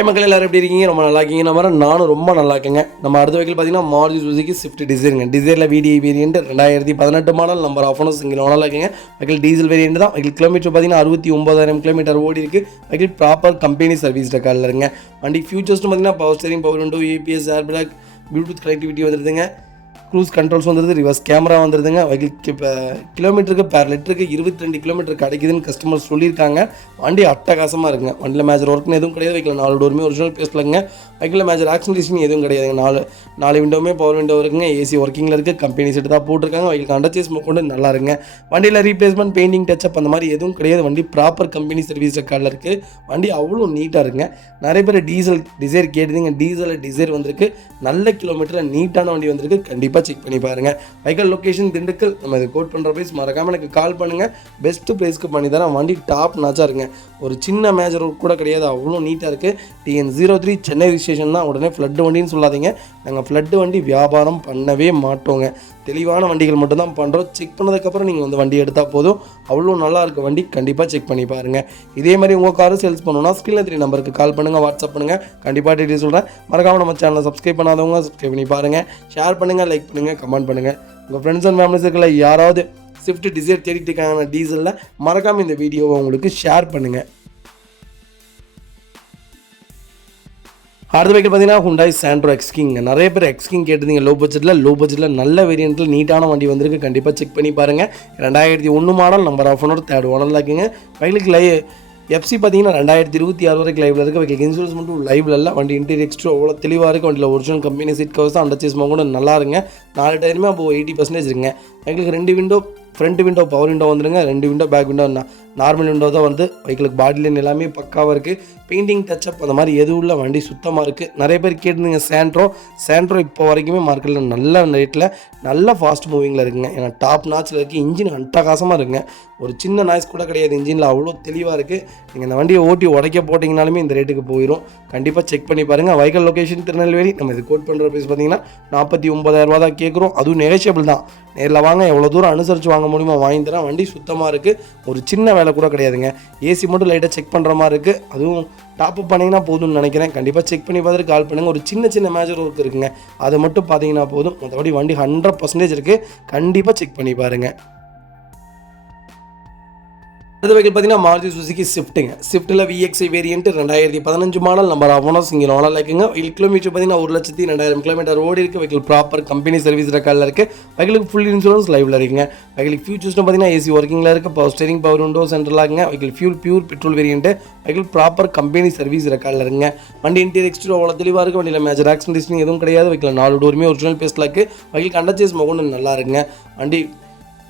Hi மக்கள் எல்லாரும் எப்படி இருக்கீங்க? ரொம்ப நல்லா இருக்கீங்க. நானும் ரொம்ப நல்லா இருக்கேங்க. நம்ம அடுத்த வெஹிக்கிள் பார்த்தீங்கன்னா மாருதி சுசுகி ஸ்விஃப்ட் டிசைருங்க. டிசைரில் VDI variant 2018 model number of owners single ஓனரில் இருக்குங்க. வெஹிக்கிள் டீசல் வேரியன்ட் தான். வெஹிக்கிள் கிலோமீட்டர் பார்த்தீங்கன்னா 69,000 கிலோமீட்டர் ஓடி இருக்குது. வெஹிக்கிள் ப்ராப்பர் கம்பெனி சர்வீஸ் ரெக்கார்டில் இருங்க. வண்டி ஃபியூச்சர்ஸ்னு பார்த்தீங்கன்னா power steering, power window, ABS, air bag, bluetooth connectivity வந்துடுதுங்க. க்ரூஸ் கண்ட்ரோல்ஸ் வந்துடுது, ரிவர்ஸ் கேமரா வந்துடுதுங்க. வெஹிக்கிள் இப்போ கிலோமீட்டருக்கு பேர் லிட்டருக்கு 22 கிலோமீட்டர் கிடைக்குதுன்னு கஸ்டமர் சொல்லியிருக்காங்க. வண்டி அட்டகாசமாக இருக்குங்க. வண்டியில் மேஜர் ஒர்க்னு எதுவும் கிடையாது. வெஹிக்கிள் 4 டோருமே ஒரிஜினல் பேஸ்லங்க. வெஹிக்கில் மேஜர் ஆக்சிடென்டேஷன் எதுவும் கிடையாதுங்க. நாலு விண்டோமே பவர் விண்டோ இருக்குங்க. AC ஒர்க்கிங்கில் இருக்குது. கம்பெனி செட்டு தான் போட்டிருக்காங்க. வெஹிக்கிள் அண்டர்சேஸ் கொண்டு நல்லா இருக்குங்க. வண்டியில் ரீப்ளேஸ்மெண்ட், பெயிண்டிங், டச்சப் அந்த மாதிரி எதுவும் கிடையாது. வண்டி ப்ராப்பர் கம்பெனி சர்வீஸ் ரெக்கார்டில் இருக்குது. வண்டி அவ்வளோ நீட்டாக இருக்குங்க. நிறைய பேர் டீசல் டிசைர் கேட்டுதுங்க. டீசலில் டிசைர் வந்திருக்கு. நல்ல கிலோமீட்டரில் நீட்டான வண்டி வந்திருக்கு. கண்டிப்பாக செக் பண்ணி பாருங்கள். Vehicle location Dindigul. நம்ம இது கோட் பண்ணுற ப்ரைஸ் மறக்காமல் எனக்கு கால் பண்ணுங்கள். பெஸ்ட்டு ப்ரைஸ்க்கு பண்ணி தரேன். வண்டி டாப் நாச்சாக இருக்குங்க. ஒரு சின்ன மேஜர் கூட கிடையாது. அவ்வளோ நீட்டாக இருக்குது. TN03 சென்னை ரிஜிஸ்ட்ரேஷன் தான். உடனே ஃப்ளட்டு வண்டின்னு சொல்லாதீங்க. நாங்கள் ஃப்ளட்டு வண்டி வியாபாரம் பண்ணவே மாட்டோங்க. தெளிவான வண்டிகள் மட்டும்தான் பண்ணுறோம். செக் பண்ணதுக்கப்புறம் நீங்கள் வந்து வண்டி எடுத்தால் போதும். அவ்வளோ நல்லா இருக்க வண்டி. கண்டிப்பாக செக் பண்ணி பாருங்கள். இதே மாதிரி உங்கள் காரும் சேல்ஸ் பண்ணணும்னா ஸ்க்ரீனில் 3 நம்பருக்கு கால் பண்ணுங்கள், வாட்ஸ்அப் பண்ணுங்கள். கண்டிப்பாக டீட்டெயில் சொல்கிறேன். மறக்காமல் நம்ம சேனலை சப்ஸ்கிரைப் பண்ணாதவங்க சப்ஸ்கிரைப் பண்ணி பாருங்கள். ஷேர் பண்ணுங்கள், லைக் பண்ணுங்கள், கமெண்ட் பண்ணுங்கள். உங்கள் ஃப்ரெண்ட்ஸ் அண்ட் ஃபேமிலி சர்க்கிளில் யாராவது ஸ்விஃப்ட் டிசைர் தேடிட்டு இருக்காங்க டீசலில், மறக்காமல் இந்த வீடியோவை உங்களுக்கு ஷேர் பண்ணுங்கள். அடுத்த வெஹிக்கிள் பார்த்தீங்கன்னா Hyundai Santro X-King. நிறைய பேர் X-King கேட்டிருந்தீங்க. லோ பட்ஜெட்டில் நல்ல வேரியண்ட்டில் நீட்டான வண்டி வந்திருக்கு. கண்டிப்பாக செக் பண்ணி பாருங்கள். 2001 model number of owner 3rd ஓனரில் இருக்குங்க. வெஹிக்கிளுக்கு FC பார்த்தீங்கன்னா 2026 வரைக்கும் லைவில் இருக்குது. வெஹிக்கிள் இன்சூரன்ஸ் மட்டும் லைவில் இல்லை. வண்டி இன்டீரியர் எக்ஸ்ட்ரா அவ்வளோ தெளிவாக இருக்குது. வண்டியில் ஒரிஜினல் கம்பெனி சீட் கவர்ஸ் தான். அண்டர்சேஸ் கூட நல்லா இருங்க. 4 டயருமே அப்போ 80% இருக்குங்க. வெஹிக்கிளுக்கு 2 window, front window power window வந்துடுங்க. 2 window back window normal window தான் வந்து. வெஹிக்கிளுக்கு பாடி லைன் எல்லாமே பக்காவாக இருக்குது. பெயிண்டிங் டச்சப் அந்த மாதிரி எதுவும் இல்லை. வண்டி சுத்தமாக இருக்குது. நிறைய பேர் கேட்டிருந்தீங்க சாண்ட்ரோ இப்போ வரைக்குமே மார்க்கெட்டில் நல்ல ரேட்டில் நல்ல ஃபாஸ்ட் மூவிங்கில் இருக்குங்க. ஏன்னா டாப் நாச்சில் இருக்குது. இன்ஜின் அட்டகாசமாக இருக்குங்க. ஒரு சின்ன நாய்ஸ் கூட கிடையாது. இன்ஜினில் அவ்வளோ தெளிவாக இருக்குது. நீங்கள் இந்த வண்டியை ஓட்டி உடைக்க போட்டிங்கனாலுமே இந்த ரேட்டுக்கு போயிடும். கண்டிப்பாக செக் பண்ணி பாருங்கள். Vehicle location Tirunelveli. நம்ம இது கோட் பண்ணுற ப்ரைஸ் பார்த்தீங்கன்னா 49,000 தான் கேட்குறோம். அதுவும் நெகோஷியபிள் தான். நேரில் வாங்க, எவ்வளோ தூரம் அனுசரித்து வாங்க முடியுமோ வாங்கி தரேன். வண்டி சுத்தமாக இருக்குது. ஒரு சின்ன வேலை கூட கிடையாதுங்க. AC மட்டும் லைட்டாக செக் பண்ணுற மாதிரி இருக்குது. அதுவும் டாப்அப் பண்ணிங்கன்னா போதும்னு நினைக்கிறேன். கண்டிப்பாக செக் பண்ணி பார்த்துட்டு கால் பண்ணுங்கள். ஒரு சின்ன மேஜர் ஒர்க் இருக்குங்க. அதை மட்டும் பார்த்தீங்கன்னா போதும். மற்றபடி வண்டி 100% இருக்குது. கண்டிப்பாக செக் பண்ணி பாருங்கள். அடுத்த வெஹிக்கிள் பார்த்தீங்கன்னா மாருதி சுசுகி ஸ்விஃப்ட்டுங்க. ஸ்விஃப்ட்டில் VXI variant 2015 model number of owners single ஓனரில் இருக்குங்க. வெஹிக்கிள் கிலோமீட்டர் பார்த்தீங்கன்னா 1,02,000 கிலோமீட்டர் ஓடி இருக்குது. வெஹிக்கிள் ப்ராப்பர் கம்பெனி சர்வீஸ் ரெக்கார்டில் இருக்குது. வெஹிக்கிளுக்கு ஃபுல் இன்சூரன்ஸ் லைவில் இருக்குங்க. வெஹிக்கிள் ஃபியூச்சர்ஸ்னு பார்த்தீங்கன்னா AC ஒர்க்கிங்கில் இருக்குது. பவர் ஸ்டீரிங், பவர் விண்டோ சென்ட்ரலாக இருக்குங்க. Vehicle pure petrol variant. Vehicle proper company service ரெக்கார்டில் இருக்குங்க. வண்டி இன்டீரியர் எக்ஸ்ட்ரா அவ்வளோ தெளிவாக இருக்குது. வண்டியில் மேஜர் ஆக்சிடென்டேஷன் எதுவும் கிடையாது. வெஹிக்கிள் 4 டோருமே ஒரிஜினல் பேஸ்டில் இருக்குது. வெஹிக்கிள் அண்டர்சேஸ் கூட நல்லா இருக்குங்க. வண்டி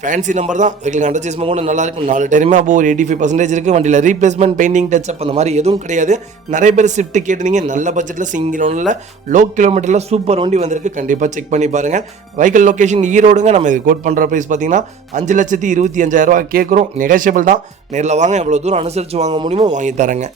ஃபேன்சி நம்பர் தான். வெஹிக்கிள் அண்டர்சேஸ் கூட நல்லா இருக்கும். 4 டயருமே அப்போ ஒரு 85% இருக்குது. வண்டியில் ரீப்ளேஸ்மெண்ட், பெயிண்டிங், டச்சப் அந்த மாதிரி எதுவும் கிடையாது. நிறைய பேர் ஸ்விஃப்ட் கேட்டுனீங்க. நல்ல பட்ஜெட்டில் சிங்கிள் ஓனரில் லோ கிலோமீட்டரில் சூப்பர் வண்டி வந்திருக்கு. கண்டிப்பாக செக் பண்ணி பாருங்கள். வெஹிக்கிள் லொக்கேஷன் ஈரோடுங்க. நம்ம இது கோட் பண்ணுற ப்ரைஸ் பார்த்தீங்கன்னா 5,25,000 கேட்குறோம். நெகோஷியபிள் தான். நேரில் வாங்க, எவ்வளோ தூரம் அனுசரித்து வாங்க முடியுமோ வாங்கி தரேங்க.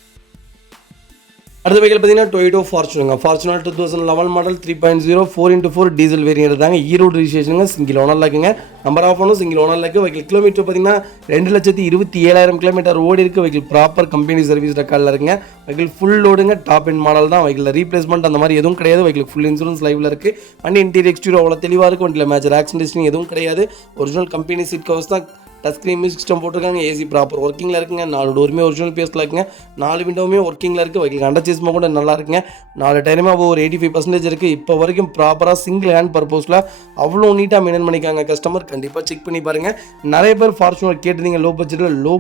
அடுத்த வெஹிக்கிள் பார்த்தீங்கன்னா Toyota Fortuner. Fortuner 2011 model 3.0 4x4 diesel variant தாங்க. ஈரோடு ரிஜிஸ்ட்ரேஷனுங்க. சிங்கிள் ஓனரில் இருக்குங்க. நம்பர் ஆஃப் ஓனர் சிங்கிள் ஓனரில் இருக்குது. வெஹிக்கிள் கிலோமீட்டர் பார்த்தீங்கன்னா 2,27,000 கிலோமீட்டர் ஓடி இருக்குது. வெஹிக்கிள் ப்ராப்பர் கம்பெனி சர்வீஸ் ரெக்கார்டில் இருக்குங்க. வெஹிக்கிள் ஃபுல் லோடுங்க. டாப் எண்ட் மாடல் தான். வெஹிக்கிள் ரீப்ளேஸ்மெண்ட் அந்த மாதிரி எதுவும் கிடையாது. வெஹிக்கிள் ஃபுல் இன்சூரன்ஸ் லைவில் இருக்குது. வண்டி இன்டீரியர் எக்ஸ்டீரியர் அவ்வளோ தெளிவாக இருக்குது. வண்டியில் மேஜர் ஆக்சிடென்டேஷன் எதுவும் கிடையாது. ஒரிஜினல் கம்பெனி சீட் கவர்ஸ் தான். டச் ஸ்க்ரீன் மியூசிக் சிஸ்டம் போட்டிருக்காங்க. AC ப்ராப்பர் ஒர்க்கிங்கில் இருக்குங்க. 4 டோருமே ஒரிஜினல் பேஸில் இருக்குங்க. 4 விண்டோவுமே ஒர்க்கிங்கில் இருக்குது. வெஹிக்கிள் அண்டர்சேஸ் கூட நல்லா இருக்குங்க. 4 டயருமே அப்போ ஒரு 85% இருக்குது. இப்போ வரைக்கும் ப்ராப்பராக சிங்கிள் ஹேண்ட் பர்பஸில் அவ்வளோ நீட்டாக மெயின்டைன் பண்ணிக்காங்க கஸ்டமர். கண்டிப்பாக செக் பண்ணி பாருங்கள். நிறைய பேர் ஃபார்ச்சுனர் கேட்டிருந்தீங்க. லோ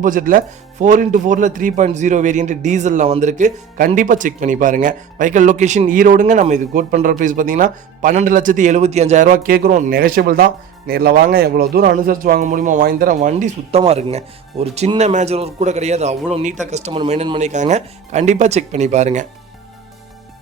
பட்ஜெட்டில் 4x4 3.0 வேரியன்ட் டீசலில் வந்திருக்கு. கண்டிப்பாக செக் பண்ணி பாருங்கள். வெஹிக்கிள் லொக்கேஷன் ஈரோடுங்க. நம்ம இது கோட் பண்ணுற ப்ரைஸ் பார்த்தீங்கன்னா 12,75,000 கேட்குறோம். நெகோஷியபிள் தான். நேரில் வாங்க, எவ்வளோ தூரம் அனுசரித்து வாங்க முடியுமோ வாங்கி தரேன். வண்டி சுத்தமாக இருக்குங்க. ஒரு சின்ன மேஜர் ஒர்க் கூட கிடையாது. அவ்வளோ நீட்டாக கஸ்டமர் மெயின்டைன் பண்ணிக்காங்க. கண்டிப்பாக செக் பண்ணி பாருங்கள்.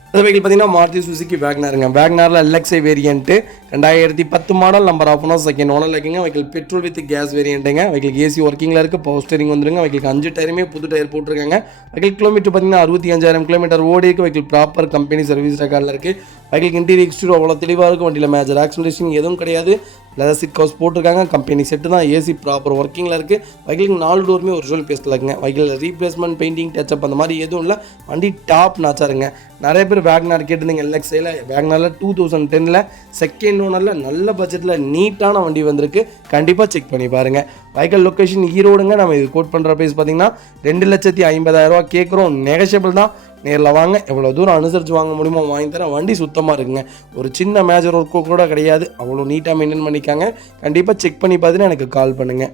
அடுத்த வெஹிக்கிள் பார்த்தீங்கன்னா மாருதி சுசுகி வேகனாருங்க. வேகனாரில் LXI variant 2010 model number of owner second ஓனரில் இருக்குங்க. வெஹிக்கிள் பெட்ரோல் வித் கேஸ் வேரியன்ட்டுங்க. வெஹிக்கிள் AC ஒர்க்கிங்கில் இருக்குது. பவர் ஸ்டீரிங் வந்துருங்க. வெஹிக்கிள் 5 டயருமே புது டயர் போட்டிருக்காங்க. வெஹிக்கிள் கிலோமீட்டர் பார்த்தீங்கன்னா 65,000 கிலோமீட்டர் ஓடி இருக்குது. வெஹிக்கிள் ப்ராப்பர் கம்பெனி சர்வீஸ் ரெக்கார்டில் இருக்குது. வெஹிக்கிள் இன்டீரியர் எக்ஸ்டீரியர் அவ்வளோ தெளிவாக இருக்கும். வண்டியில் மேஜர் ஆக்சிடென்ட் எதுவும் கிடையாது. லெதர் சீட் கவர்ஸ் போட்டிருக்காங்க. கம்பெனி செட்டு தான். ஏசி ப்ராப்பர் ஒர்க்கிங்கில் இருக்குது. வெஹிக்கிளுக்கு 4 டோருமே ஒரிஜினல் பேஸ்ட்டில் இருக்குங்க. வெஹிக்கிள் ரீப்ளேஸ்மெண்ட் பெயிண்டிங் டச்சப் அந்த மாதிரி எதுவும் இல்லை. வண்டி டாப் நாச்சாருங்க. நிறைய பேர் வேக்னார் கேட்டிருந்தீங்க. எல்எக்ஸையில் வேக்னாரில் 2010 செகண்ட் ஓனரில் நல்ல பட்ஜெட்டில் நீட்டான வண்டி வந்திருக்கு. கண்டிப்பாக செக் பண்ணி பாருங்கள். வெஹிக்கிள் லொக்கேஷன் ஈரோடுங்க. நம்ம இது கோட் பண்ணுற ப்ரைஸ் பார்த்தீங்கன்னா 2,50,000 கேட்குறோம். நெகஷியபிள் தான். நேரில் வாங்க, எவ்வளோ தூரம் அனுசரித்து வாங்க முடியுமோ வாங்கி தரேன். வண்டி சுத்தமாக இருக்குங்க. ஒரு சின்ன மேஜர் ஒர்க்கு கூட கிடையாது. அவ்வளோ நீட்டாக மெயின்டைன் பண்ணிக்காங்க. கண்டிப்பாக செக் பண்ணி பார்த்துட்டு எனக்கு கால் பண்ணுங்கள்.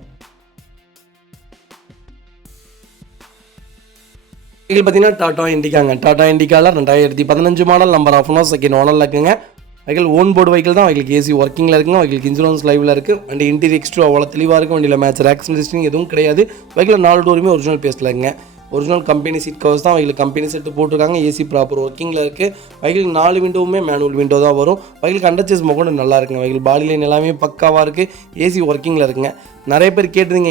வெஹிக்கிள் பார்த்தீங்கன்னா டாடா இண்டிகாங்க. டாடா இண்டிகாவில் 2015 model, number of owner, second ஓனரில் இருக்குங்க. வெஹிக்கிள் ஓன் போர்டு வெஹிக்கிள் தான். வெஹிக்கிள் ஏசி ஒர்க்கிங்கில் இருக்குங்க. வெஹிக்கிள் இன்சூரன்ஸ் லைவில் இருக்குது. வண்டி இன்டீரியர் எக்ஸ்டீரியர் அவ்வளோ தெளிவாக இருக்கும். வண்டியில் மேட்ச் ஆக்சிடென்ட் எதுவும் கிடையாது. வெஹிக்கிள் 4 டோருமே ஒரிஜினல் பேஸ்ட்டில் இருக்குங்க. ஒரிஜினல் கம்பெனி சீட் கவர்ஸ் தான். வெஹிக்கிள் கம்பெனி செட்டு போட்டிருக்காங்க. ஏசி ப்ராப்பர் ஒர்க்கிங்கில் இருக்குது. வெஹிக்கிள் 4 விண்டோவுமே மேனுவல் விண்டோ தான் வரும். வெஹிக்கிள் அண்டர்ச்சேஸ் கூட நல்லா இருக்குங்க. வெஹிக்கிள் பாடி லைன் எல்லாமே பக்காவாக இருக்குது. ஏசி ஒர்க்கிங்கில் இருக்குங்க. நிறைய பேர் கேட்டிருந்தீங்க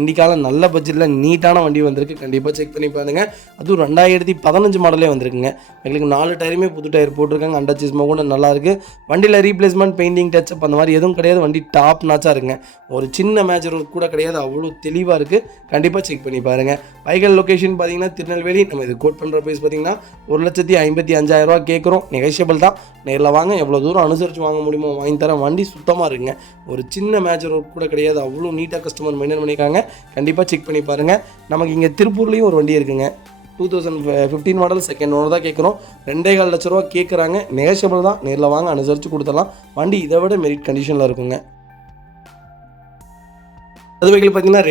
இண்டிகாவில் நல்ல பட்ஜெட்டில் நீட்டான வண்டி வந்திருக்கு. கண்டிப்பாக செக் பண்ணி பாருங்கள். அதுவும் 2015 மாடலே வந்திருக்குங்க. எங்களுக்கு 4 டயருமே புது டயர் போட்டிருக்காங்க. அண்டர்ச்சேஸ் கூட நல்லா இருக்குது. வண்டியில் ரீப்ளேஸ்மெண்ட் பெயிண்டிங் டச்சப் அந்த மாதிரி எதுவும் கிடையாது. வண்டி டாப் நாச்சாக இருக்குங்க. ஒரு சின்ன மேஜர் ஒர்க் கூட கிடையாது. அவ்வளோ தெளிவாக இருக்குது. கண்டிப்பாக செக் பண்ணி பாருங்கள். வெஹிக்கிள் லொக்கேஷன் பார்த்தீங்கன்னா திருநெல்வேலி. நம்ம இது கோட் பண்ணுற ப்ரைஸ் பார்த்தீங்கன்னா 1,55,000 கேட்குறோம். நெகஷியபிள் தான். நேரில் வாங்க, எவ்வளோ தூரம் அனுசரித்து வாங்க முடியுமோ வாங்கி தரேன். வண்டி சுத்தமாக இருக்குங்க. ஒரு சின்ன மேஜர் ஒர்க் கூட கிடையாது. அவ்வளோ நீட்டாக கஸ்டமர் மெயின்டைன் பண்ணியிருக்காங்க. கண்டிப்பாக செக் பண்ணி பாருங்கள். நமக்கு இங்கே திருப்பூர்லேயும் ஒரு வண்டி இருக்குங்க. 2015 மாடல், செகண்ட் ஓனர் தான் கேட்குறோம். 2,25 லட்ச ரூபா கேட்குறாங்க. நெகஷியபிள் தான். நேரில் வாங்க, அனுசரித்து கொடுத்துடலாம். வண்டி இதை விட மெரிட் கண்டிஷனில் இருக்குங்க. அது வெஹிக்கிள் பார்த்தீங்கன்னா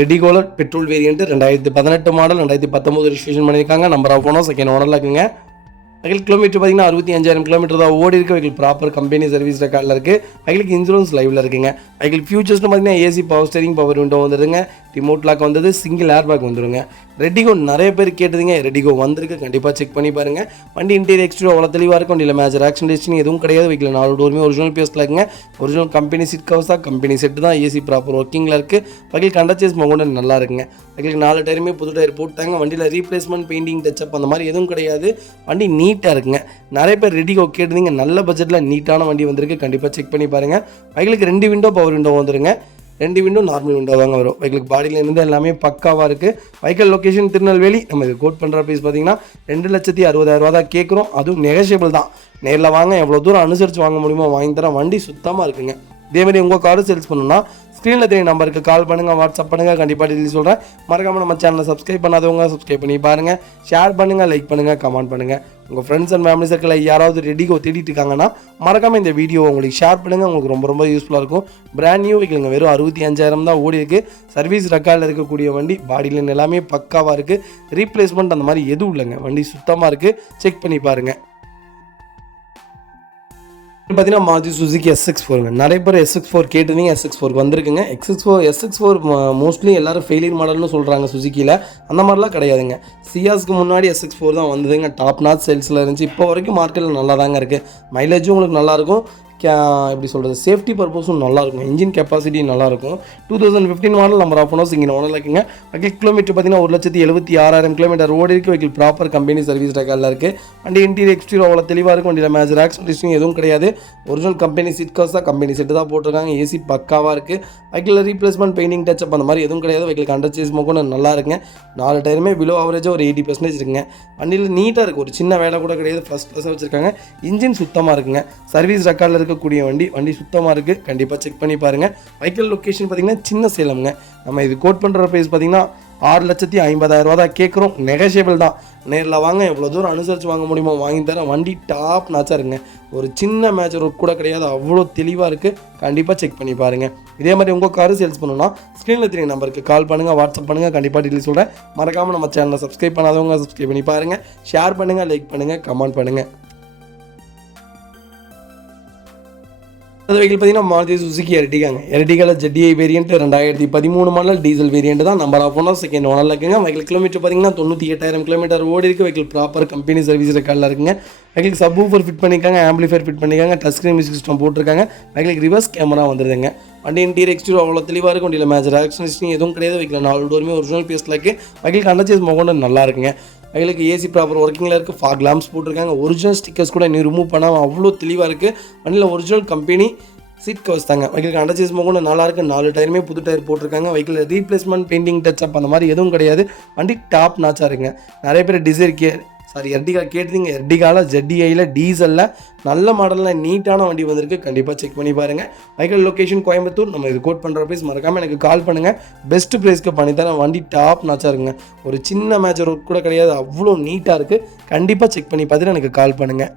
ரெடிகோவில் பெட்ரோல் வேரியன்ட் 2018 மாடல், 2019 ரெஜிஸ்ட்ரேஷன் பண்ணியிருக்காங்க. நம்பர் ஆஃப் ஓனர், செகண்ட் ஓனரில் இருக்குங்க. வெஹிக்கிள் கிலோமீட்டர் பார்த்தீங்கன்னா 65,000 கிலோமீட்டர் தான் ஓடி இருக்குது. வெஹிக்கிள் ப்ராப்பர் கம்பெனி சர்வீஸ் ரெக்கார்டில் இருக்குது. வெஹிக்கிளுக்கு இன்சூரன்ஸ் லைவில் இருக்குங்க. வெஹிக்கிள் ஃபியூச்சர்ஸ்னு பார்த்தீங்கன்னா AC power steering, power window வந்துடுங்க. ரிமோட் லாக் வந்தது. சிங்கிள் ஏர் பேக் வந்துடுங்க. ரெடிகோ நிறைய பேர் கேட்டதுங்க. ரெடிகோ வந்திருக்கு. கண்டிப்பாக செக் பண்ணி பாருங்கள். வண்டி இன்டீரியர் எக்ஸ்டீரியர் அவ்வளோ தெளிவாக இருக்கும். வண்டியில் மேஜர் ஆக்சிடென்ட் எதுவும் கிடையாது. வெஹிக்கிள் 4 டோருமே ஒரிஜினல் பேஸ்ட்டில் இருக்குங்க. ஒரிஜினல் கம்பெனி சீட் கவர்ஸ் தான். கம்பெனி செட்டு தான். ஏசி ப்ராப்பர் ஒர்க்கிங்கில் இருக்குது. வெஹிக்கிள் அண்டர்ச்சேஸ் கூட நல்லா இருக்குங்க. வெஹிக்கிள் 4 டயருமே புது டயர் போட்டாங்க. வண்டியில் ரீப்ளேஸ்மெண்ட் பெயிண்டிங் டச்சப் அந்த மாதிரி எதுவும் கிடையாது. வண்டி நீட்டாக இருக்குங்க. நிறைய பேர் ரெடிகோ கேட்டிருந்தீங்க. நல்ல பட்ஜெட்டில் நீட்டான வண்டி வந்திருக்கு. கண்டிப்பாக செக் பண்ணி பாருங்கள். வெஹிக்கிளுக்கு 2 விண்டோ பவர் விண்டோ வந்துருங்க. 2 விண்டோ நார்மல் விண்டோ தாங்க வரும். வெஹிக்கிளுக்கு பாடியில் இருந்து எல்லாமே பக்காவாக இருக்குது. Vehicle location Tirunelveli. நம்ம இது கோட் பண்ணுற ப்ரைஸ் பார்த்தீங்கன்னா 2,60,000 தான் கேட்குறோம். அதுவும் நெகஷியபிள் தான். நேரில் வாங்க, எவ்வளோ தூரம் அனுசரித்து வாங்க முடியுமோ வாங்கி தரேன். வண்டி சுத்தமாக இருக்குங்க. இதேமாதிரி உங்கள் காரு சேல்ஸ் பண்ணணும்னா ஸ்க்ரீனில் தெரிய நம்பருக்கு கால் பண்ணுங்கள், வாட்ஸ்அப் பண்ணுங்கள். கண்டிப்பாக டீட்டெயில் சொல்கிறேன். மறக்காமல் நம்ம சேனலை சப்ஸ்கிரைப் பண்ணாதவங்க சப்ஸ்கிரைப் பண்ணி பாருங்கள். ஷேர் பண்ணுங்கள், லைக் பண்ணுங்கள், கமெண்ட் பண்ணுங்கள். உங்கள் ஃப்ரெண்ட்ஸ் அண்ட் ஃபேமிலி சர்க்கிளில் யாராவது ரெடிகோ தேடிட்டு இருக்காங்கன்னா மறக்காமல் இந்த வீடியோ உங்களுக்கு ஷேர் பண்ணுங்கள். உங்களுக்கு ரொம்ப ரொம்ப யூஸ்ஃபுல்லாக இருக்கும். பிராண்ட் நியூ வெஹிக்கிளுங்க. வெறும் 65,000 தான் ஓடி இருக்குது. சர்வீஸ் ரெக்கார்டில் இருக்கக்கூடிய வண்டி. பாடியில் எல்லாமே பக்காவாக இருக்குது. ரீப்ளேஸ்மெண்ட் அந்த மாதிரி எதுவும் இல்லைங்க. வண்டி சுத்தமாக இருக்குது. செக் பண்ணி பாருங்கள். பார்த்தீங்கன்னா மாருதி சுசுகி SX4ங்க. நிறைய பேர் SX4 கேட்டிருந்தீங்க. SX4 வந்திருக்குங்க. SX4 மோஸ்ட்லி எல்லாரும் ஃபெயிலியர் மாடல்னு சொல்கிறாங்க சுசுகியில். அந்த மாதிரிலாம் கிடையாதுங்க. சியாஸ்க்கு முன்னாடி SX4 தான் வந்ததுங்க. டாப் நாட் சேல்ஸில் இருந்துச்சு. இப்போ வரைக்கும் மார்க்கெட்டில் நல்லா தாங்க இருக்குது. மைலேஜும் உங்களுக்கு நல்லாயிருக்கும். எப்படி சொல்கிறது, சேஃப்டி பர்பஸும் நல்லாயிருக்கும். இன்ஜின் கெப்பாசிட்டி நல்லாயிருக்கும். 2015 மாடல், நம்பர் ஆஃப் ஓனர்ஸ் இங்கே ஓனர் இருக்குங்க. வெஹிக்கிள் கிலோமீட்டர் பார்த்தீங்கன்னா 1,76,000 கிலோமீட்டர் ஓடி இருக்குது. வெஹிக்கிள் ப்ராப்பர் கம்பெனி சர்வீஸ் ரெக்கார்டில் இருக்குது. வண்டி இன்டீரியர் எக்ஸ்டீரியர் அவ்வளோ தெளிவாக இருக்கும். வண்டியில் மேஜர் ஆக்சிடென்ட் எதுவும் கிடையாது. ஒரிஜினல் கம்பெனி சீட் கவர்ஸ் தான். கம்பெனி செட்டு தான் போட்டிருக்காங்க. ஏசி பக்காவாக இருக்குது. வெஹிக்கிள் ரீப்ளேஸ்மெண்ட் பெயிண்டிங் டச்சப் அந்த மாதிரி எதுவும் கிடையாது. வெஹிக்கிள் அண்டர்ச்சேஸ் கூட நல்லா இருக்குங்க. 4 டயருமே பிலோ ஆவரேஜாக ஒரு 80% இருக்குங்க. வண்டியில் நீட்டாக இருக்குது. ஒரு சின்ன வேலை கூட கிடையாது. ஃபஸ்ட் கிளாஸாக வச்சுருக்காங்க. இன்ஜின் சுத்தமாக இருக்குங்க. சர்வீஸ் ரெக்கார்டில் இருக்கக்கூடிய வண்டி சுத்தமாக இருக்குது. கண்டிப்பாக செக் பண்ணி பாருங்கள். வெஹிக்கிள் லொக்கேஷன் பார்த்தீங்கன்னா சின்ன சேலம்ங்க. நம்ம இது கோட் பண்ணுற ப்ரைஸ் பார்த்தீங்கன்னா 6,50,000 தான் கேட்குறோம். நெகஷியபிள் தான். நேரில் வாங்க, எவ்வளோ தூரம் அனுசரித்து வாங்க முடியுமோ வாங்கி தரேன். வண்டி டாப் நாச்சாக இருக்குங்க. ஒரு சின்ன மேஜர் ஒர்க் கூட கிடையாது. அவ்வளோ தெளிவாக இருக்குது. கண்டிப்பாக செக் பண்ணி பாருங்கள். இதே மாதிரி உங்கள் காரு சேல்ஸ் பண்ணணும்னா ஸ்க்ரீனில் தெரிய நம்பருக்கு கால் பண்ணுங்கள், வாட்ஸ்அப் பண்ணுங்கள். கண்டிப்பாக டீட்டெயில் சொல்கிறேன். மறக்காமல் நம்ம சேனலை சப்ஸ்கிரைப் பண்ணாதவங்க சப்ஸ்கிரைப் பண்ணி பாருங்கள். ஷேர் பண்ணுங்கள், லைக் பண்ணுங்கள், கமெண்ட் பண்ணுங்கள். அது வெஹிக்கிள் பார்த்தீங்கன்னா மாருதி சுசுகி எர்டிகாவில் ZDI variant 2013 model, diesel variant தான். நம்பர் ஆஃப் ஓனர் செகண்ட் ஓனரில் இருக்குங்க. வெஹிக்கிள் கிலோமீட்டர் பார்த்தீங்கன்னா 98,000 கிலோமீட்டர் ஓடி இருக்குது. வெஹிக்கிள் ப்ராப்பர் கம்பெனி சர்வீஸ் ரெக்கார்டில் இருக்குங்க. வெஹிக்கிள் சப்வூஃபர் ஃபிட் பண்ணியிருக்காங்க. ஆம்பிளிஃபையர் ஃபிட் பண்ணியிருக்காங்க. டச் ஸ்க்ரீன் மியூசிக் சிஸ்டம் போட்டிருக்காங்க. வெஹிக்கிள் ரிவர்ஸ் கேமரா வந்துடுதுங்க. வண்டி இன்டீரியர் எக்ஸ்டீரியர் அவ்வளோ தெளிவாக இருக்கும். வண்டியில் மேஜர் ஆக்சிடென்ட் எதுவும் கிடையாது. வெஹிக்கிள் 4 டோருமே ஒரிஜினல் பேஸ்ட்டில் இருக்குது. வெஹிக்கிள் அண்டர்ச்சேஸ் கூட நல்லா இருக்குங்க. எங்களுக்கு ஏசி ப்ராப்பர் ஒர்க்கிங்கில் இருக்குது. ஃபாக் லாம்ப்ஸ் போட்டிருக்காங்க. ஒரிஜினல் ஸ்டிக்கர்ஸ் கூட இன்னும் ரிமூவ் பண்ணாமல் அவ்வளோ தெளிவாக இருக்குது. வண்டியில் ஒரிஜினல் கம்பெனி சீட் கவர்ஸ் தாங்க. வெஹிக்கிள் அண்டர்சேஸ் கூட நல்லா இருக்குது. 4 டயருமே புது டயர் போட்டிருக்காங்க. வெஹிக்கிள் ரீப்ளேஸ்மெண்ட் பெயிண்டிங் டச்சப் அந்த மாதிரி எதுவும் கிடையாது. வண்டி டாப் நாச்சாக இருக்குங்க. நிறைய பேர் எர்டிகா கேட்டுங்க. எர்டிகாவில் ZDIயில் டீசலில் நல்ல மாடலில் நீட்டான வண்டி வந்திருக்கு. கண்டிப்பாக செக் பண்ணி பாருங்கள். Vehicle location Coimbatore. நம்ம இது கோட் பண்ணுற ப்ரைஸ் மறக்காமல் எனக்கு கால் பண்ணுங்கள். பெஸ்ட் ப்ரைஸ்க்கு பண்ணித்தரேன். வண்டி டாப் நாச்சாக இருக்குங்க. ஒரு சின்ன மேட்சர் கூட கிடையாது. அவ்வளோ நீட்டாக இருக்குது. கண்டிப்பாக செக் பண்ணி பார்த்துட்டு எனக்கு கால் பண்ணுங்கள்.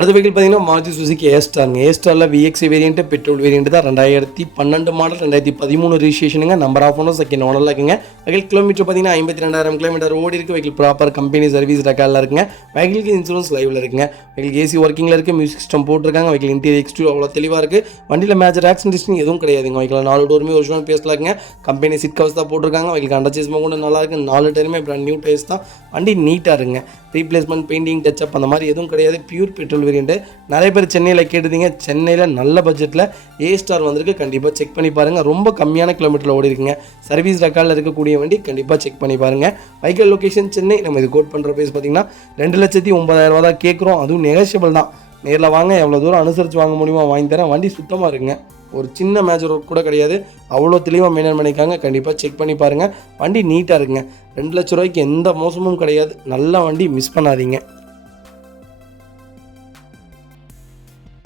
அடுத்த வெஹிக்கிள் பார்த்தீங்கன்னா மாருதி சுசுகி ஏஸ்டாருங்க. ஏஸ்டாரில் VXI வேரியன்ட் பெட்ரோல் வேரியன்ட் தான். 2012 மாடல், 2013 ரிஜிஸ்ட்ரேஷனுங்க. நம்பர் ஆஃப் ஓனர் செகண்ட் ஓனரில் இருக்குங்க. வெஹிக்கிள் கிலோமீட்டர் பார்த்தீங்கன்னா 52,000 கிலோமீட்டர் ஓடி இருக்குது. வெஹிக்கிள் ப்ராப்பர் கம்பெனி சர்வீஸ் ரெக்கார்டில் இருக்குங்க. வெஹிக்கிளுக்கு இன்சூரன்ஸ் லைவில் இருக்குங்க. வெஹிக்கிள் ஏசி ஒர்க்கிங்கில் இருக்குது. மியூசிக் சிஸ்டம் போட்டிருக்காங்க. வெஹிக்கிள் இன்டீரியர் எக்ஸ்டீரியர் அவ்வளோ தெளிவாக இருக்குது. வண்டியில் மேஜர் ஆக்சிடென்ட் எதுவும் கிடையாதுங்க. வெஹிக்கிள் 4 டோருமே ஒரிஜினல் பேஸ்ல இருக்குங்க. கம்பெனி சீட் கவர்ஸ் தான் போட்டிருக்காங்க. வெஹிக்கிள் அண்டர்சேஸ் கூட நல்லா இருக்குது. 4 டயருமே பிராண்ட் நியூ டயர்ஸ் தான். வண்டி நீட்டாக இருக்குங்க. ரீப்ளேஸ்மெண்ட் பெயிண்டிங் டச்சப் அந்த மாதிரி எதுவும் கிடையாது. Pure petrol variant. நிறைய பேர் சென்னையில் கேட்டுதீங்க. சென்னையில் நல்ல பட்ஜெட்டில் ஏஸ்டார் வந்திருக்கு. கண்டிப்பாக செக் பண்ணி பாருங்கள். ரொம்ப கம்மியான கிலோமீட்டரில் ஓடி இருக்குங்க. சர்வீஸ் ரெக்கார்டில் இருக்கக்கூடிய வண்டி. கண்டிப்பாக செக் பண்ணி பாருங்கள். Vehicle location Chennai. நம்ம இது கோட் பண்ணுற ப்ரைஸ் பார்த்தீங்கன்னா 2,09,000 தான் கேட்குறோம். அதுவும் நெகோஷியபிள் தான். நேரில் வாங்க, எவ்வளோ தூரம் அனுசரித்து வாங்க முடியுமோ வாங்கி தரேன். வண்டி சுத்தமாக இருக்குங்க. ஒரு சின்ன மேஜர் ஒர்க் கூட கிடையாது. அவ்வளோ தெளிவாக மெயின்டைன் பண்ணியிருக்காங்க. கண்டிப்பாக செக் பண்ணி பாருங்கள். வண்டி நீட்டாக இருக்குங்க. 2 லட்ச ரூபாய்க்கு எந்த மோசமும் கிடையாது. நல்ல வண்டி, மிஸ் பண்ணாதீங்க.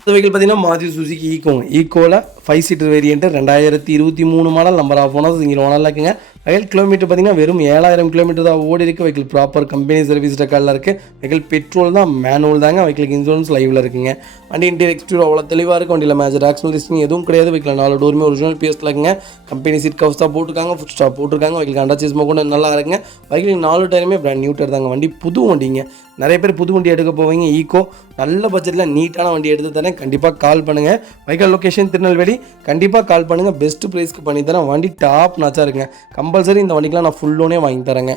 இந்த வெஹிக்கிள் பார்த்தீங்கன்னா மாருதி சுசுகி ஈக்கோவில் 5 seater variant 2023 model. Number of owner single ஓனரில் இருக்குங்க. வெஹிக்கிள் கிலோமீட்டர் பார்த்தீங்கன்னா வெறும் 7,000 கிலோமீட்டர் தான் ஓடி இருக்குது. வெஹிக்கிள் ப்ராப்பர் கம்பெனி சர்வீஸ் ரெக்கார்டில் இருக்குது. வெஹிக்கிள் பெட்ரோல் தான், மேனுவல் தாங்க. வெஹிக்கிளுக்கு இன்சூரன்ஸ் லைவில் இருக்குங்க. வண்டி இன்டீரியர் எக்ஸ்டீரியர் அவ்வளோ தெளிவாக இருக்குது. வண்டியில் மேஜர் ஆக்சிடென்ட் எதுவும் கிடையாது. வெஹிக்கிள் 4 டோருமே ஒரிஜினல் பேஸ்ல இருக்குங்க. கம்பெனி சீட் கவர்ஸ் தான் போட்டிருக்காங்க. ஃபுட் ஸ்டாப் போட்டிருக்காங்க. வெஹிக்கிள் அண்டர்சேஸ் கூட நல்லா இருக்குங்க. வெஹிக்கிள் 4 டயருமே பிராண்ட் நியூ டயர் தாங்க. வண்டி புது வண்டிங்க. நிறைய பேர் புது வண்டி எடுக்க போவீங்க. ஈக்கோ நல்ல பட்ஜெட்டில் நீட்டான வண்டி எடுத்து தரேன். கண்டிப்பாக கால் பண்ணுங்கள். Vehicle location Tirunelveli. கண்டிப்பாக கால் பண்ணுங்கள். பெஸ்ட் ப்ரைஸ்க்கு பண்ணி தரேன். வண்டி டாப் நாச்சாக இருக்குங்க. கம்பல்சரி இந்த வண்டிக்கெலாம் நான் ஃபுல் லோனே வாங்கி தரேங்க.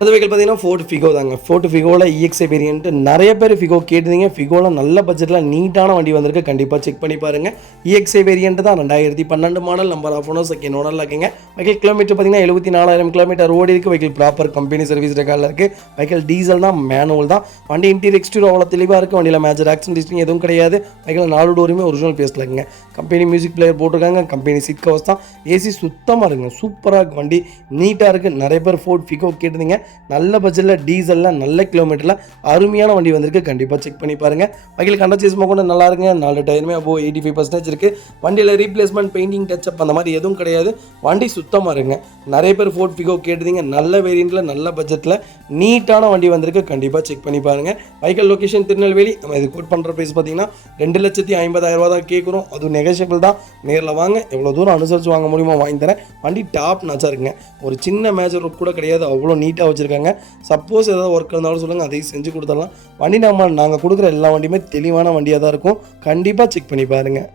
அது வெஹிக்கிள் பார்த்தீங்கன்னா ஃபோர்ட் ஃபிகோ தாங்க. ஃபோர்ட் ஃபிகோவில் EXI வேரியன்ட். நிறைய பேர் ஃபிகோ கேட்டுருந்தீங்க. ஃபிகோவில் நல்ல பட்ஜெட்டில் நீட்டான வண்டி வந்திருக்கு. கண்டிப்பாக செக் பண்ணி பாருங்கள். EXI வேரியன்ட் தான். 2012 model. Number of owner second ஓனரில் இருக்குங்க. வெஹிக்கிள் கிலோமீட்டர் பார்த்தீங்கன்னா 74,000 கிலோமீட்டர் ஓடி இருக்குது. வெஹிக்கிள் ப்ராப்பர் கம்பெனி சர்வீஸ் ரெக்கார்டில் இருக்குது. வெஹிக்கிள் டீசல் தான், மேனுவல் தான். வண்டி இன்டீரியர் எக்ஸ்டீரியர் அவ்வளோ தெளிவாக இருக்குது. வண்டியில் மேஜர் ஆக்சிடென்ட் எதுவும் கிடையாது. வெஹிக்கிள் 4 டோருமே ஒரிஜினல் பேஸ்ல இருக்குங்க. கம்பெனி மியூசிக் பிளேயர் போட்டிருக்காங்க. கம்பெனி சீட் கவர்ஸ் தான். ஏசி சுத்தமாக இருக்குங்க. சூப்பராக இருக்குது. வண்டி நீட்டாக இருக்குது. நிறைய பேர் ஃபோர்ட் ஃபிகோ கேட்டுருந்தீங்க. நல்ல பட்ஜெட்டில் டீசலில் நல்ல கிலோமீட்டரில் அருமையான வண்டி வந்திருக்கு. கண்டிப்பாக செக் பண்ணி பாருங்கள். வெஹிக்கிள் கண்டர்சேஸ் கூட நல்லா இருக்குங்க. 4 டயருமே அபோவ் 85% இருக்குது. வண்டியில் ரீப்ளேஸ்மெண்ட் பெயிண்டிங் டச்சப் அந்த மாதிரி எதுவும் கிடையாது. வண்டி சுத்தமாக இருக்குங்க. நிறைய பேர் ஃபோர்ட் ஃபிகோ கேட்டுதீங்க. நல்ல வேரியண்ட்டில் நல்ல பட்ஜெட்டில் நீட்டான வண்டி வந்திருக்கு. கண்டிப்பாக செக் பண்ணி பாருங்கள். Vehicle location Tirunelveli. நம்ம இது கோட் பண்ணுற ப்ரைஸ் பார்த்தீங்கன்னா 2,50,000 தான் கேட்குறோம். அதுவும் நெகோஷியபிள் தான். நேரில் வாங்க, எவ்வளோ தூரம் அனுசரித்து வாங்க முடியுமோ வாங்கி தரேன். வண்டி டாப் நாச்சாக இருக்குங்க. ஒரு சின்ன மேஜர் ஒர்க் கூட கிடையாது. அவ்வளோ நீட்டாக வச்சுருக்காங்க. சப்போஸ் ஏதாவது ஒர்க் இருந்தாலும் சொல்லுங்கள், அதையும் செஞ்சு கொடுத்துடலாம். வண்டி நாங்கள் கொடுக்குற எல்லா வண்டியுமே தெளிவான வண்டியாக தான் இருக்கும். கண்டிப்பாக செக் பண்ணி பாருங்கள்.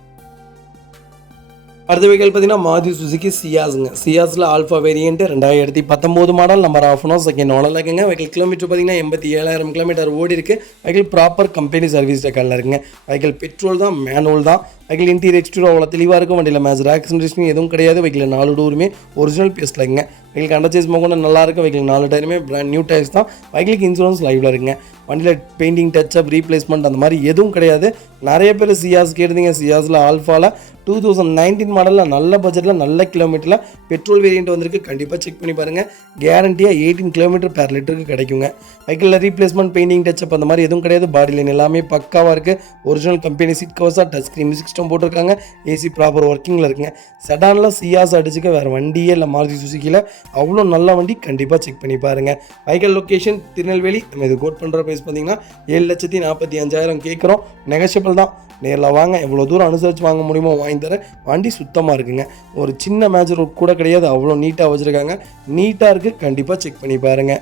அடுத்த வெஹிக்கிள் பார்த்தீங்கன்னா மாருதி சுசுகி சியாஸுங்க. சியாஸில் alpha variant 2019 model. Number of owner second ஓனரில் இருக்குங்க. வெஹிக்கிள் கிலோமீட்டர் பார்த்தீங்கன்னா 87,000 கிலோமீட்டர் ஓடி இருக்குது. வெஹிக்கிள் ப்ராப்பர் கம்பெனி சர்வீஸ் ரெக்கார்டில் இருக்குங்க. வெஹிக்கிள் பெட்ரோல் தான், மேனுவல் தான். வெஹிக்கிள் இன்டீரியர் எக்ஸ்டீரியர் அவ்வளோ தெளிவாக இருக்கும். வண்டியில் மேஜர் ஆக்சிடென்ட் எதுவும் கிடையாது. வெஹிக்கிள் 4 டோருமே ஒரிஜினல் பேஸ்ல இருக்குங்க. வெஹிக்கிள் அண்டர்சேஸ் கூட நல்லா இருக்குது. வெஹிக்கிள் 4 டயருமே பிராண்ட் நியூ டயர்ஸ் தான். வெஹிக்கிளுக்கு இன்சூரன்ஸ் லைவில் இருக்குங்க. வண்டியில் பெயிண்டிங் டச்சப் ரீப்ளேஸ்மெண்ட் அந்த மாதிரி எதுவும் கிடையாது. நிறைய பேர் சியாஸ் கேட்டுருந்தீங்க. சியாஸில் ஆல்ஃபாவில் 2019 மாடலில் நல்ல பட்ஜெட்டில் நல்ல கிலோமீட்டரில் பெட்ரோல் வேரியன்ட் வந்திருக்கு. கண்டிப்பாக செக் பண்ணி பாருங்கள். கேரண்டியாக 18 கிலோமீட்டர் பெர் லிட்டருக்கு கிடைக்குங்க. வெஹிக்கிளில் ரீப்ளேஸ்மெண்ட் பெயிண்டிங் டச்சப் அந்த மாதிரி எதுவும் கிடையாது. பாடி லைன் எல்லாமே பக்காவாக இருக்குது. ஒரிஜினல் கம்பெனி சீட் கவர்ஸாக டச் ஸ்க்ரீன் மியூசிக் சிஸ்டம் போட்டிருக்காங்க. ஏசி ப்ராப்பர் ஒர்க்கிங்கில் இருக்குங்க. செடானில் சியாஸ் அடிச்சுக்க வேறு வண்டியே இல்லை. மாருதி சுசுகியில் அவ்வளோ நல்ல வண்டி. கண்டிப்பாக செக் பண்ணி பாருங்கள். Vehicle location Tirunelveli. நம்ம இது கோட் பண்ணுற ப்ரைஸ் பார்த்தீங்கன்னா 7,45,000 கேட்குறோம். நெகோஷியபிள் தான். நேரில் வாங்க, எவ்வளோ தூரம் அனுசரித்து வாங்க முடியுமோ வாங்கி தரேன். வண்டி சுத்தமாக இருக்குங்க. ஒரு சின்ன மேஜர் ஒர்க் கூட கிடையாது. அவ்வளோ நீட்டாக வச்சுருக்காங்க. நீட்டாக இருக்குது. கண்டிப்பாக செக் பண்ணி பாருங்கள்.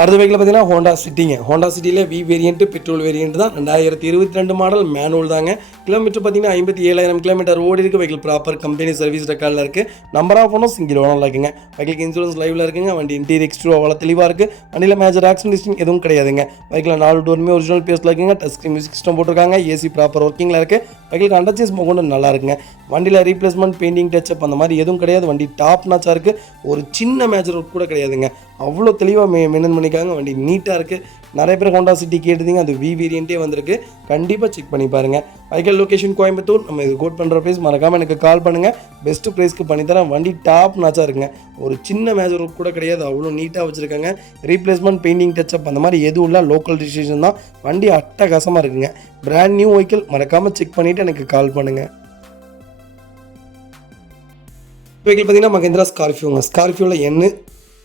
அடுத்த வெஹிக்கிள் பார்த்தீங்கன்னா ஹோண்டா சிட்டிங்க. ஹோண்டா சிட்டியில் வி வேரியன்ட் பெட்ரோல் வேரியன்ட் தான். 2022 மாடல் மேனுவல் தாங்க. கிலோமீட்டர் பார்த்தீங்கன்னா 57,000 கிலோமீட்டர் ஓடி இருக்குது. வெஹிக்கிள் ப்ராப்பர் கம்பெனி சர்வீஸ் ரெக்கார்டில் இருக்குது. நம்பர் ஆஃப் ஓனர் சிங்கிள் ஓனரில் இருக்குங்க. வெஹிக்கிள் இன்சூரன்ஸ் லைவில் இருக்குங்க. வண்டி இன்டீரியர் எக்ஸ்ட்ரா அவ்வளோ தெளிவாக இருக்குது. வண்டியில் மேஜர் ஆக்சிடென்ட் ஹிஸ்டரி எதுவும் கிடையாதுங்க. வெஹிக்கில் 4 டோருமே ஒரிஜினல் பேஸில் இருக்குங்க. டச் ஸ்க்ரீன் மியூசிக் சிஸ்டம் போட்டிருக்காங்க. ஏசி ப்ராப்பர் ஒர்க்கிங்கில் இருக்குது. வெஹிக்கிள் அண்டர்சேஸ் கொண்டு நல்லா இருக்குங்க. வண்டியில் ரீப்ளேஸ்மெண்ட் பெயிண்டிங் டச்சப் அந்த மாதிரி எதுவும் கிடையாது. வண்டி டாப் நாச்சாக இருக்குது. ஒரு சின்ன மேஜர் ஒர்க் கூட கிடையாதுங்க. அவ்வளோ தெளிவாக மெயின்டைன் பண்ணிக்காங்க. வண்டி நீட்டாக இருக்குது. நிறைய பேர் ஹோண்டா சிட்டி கேட்டுதிங்க. அது வி வேரியன்ட்டே வந்திருக்கு. கண்டிப்பாக செக் பண்ணி பாருங்கள். Vehicle location Coimbatore. நம்ம இது கோட் பண்ணுற ப்ரைஸ் மறக்காமல் எனக்கு கால் பண்ணுங்கள். பெஸ்ட்டு ப்ரைஸ்க்கு பண்ணித்தரேன். வண்டி டாப் நாச்சாக இருக்குங்க. ஒரு சின்ன மேஜர் ஒர்க் கூட கிடையாது. அவ்வளோ நீட்டாக வச்சுருக்காங்க. ரீப்ளேஸ்மெண்ட் பெயிண்டிங் டச்சப் அந்த மாதிரி எதுவும் இல்லை. லோக்கல் ரிஜிஸ்ட்ரேஷன் தான். வண்டி அட்டகாசமாக இருக்குங்க. Brand new vehicle. மறக்காமல் செக் பண்ணிவிட்டு எனக்கு கால் பண்ணுங்கள். வெஹிக்கிள் பார்த்தீங்கன்னா மஹிந்திரா ஸ்கார்பியோங்க. ஸ்கார்பியோவில் என்ன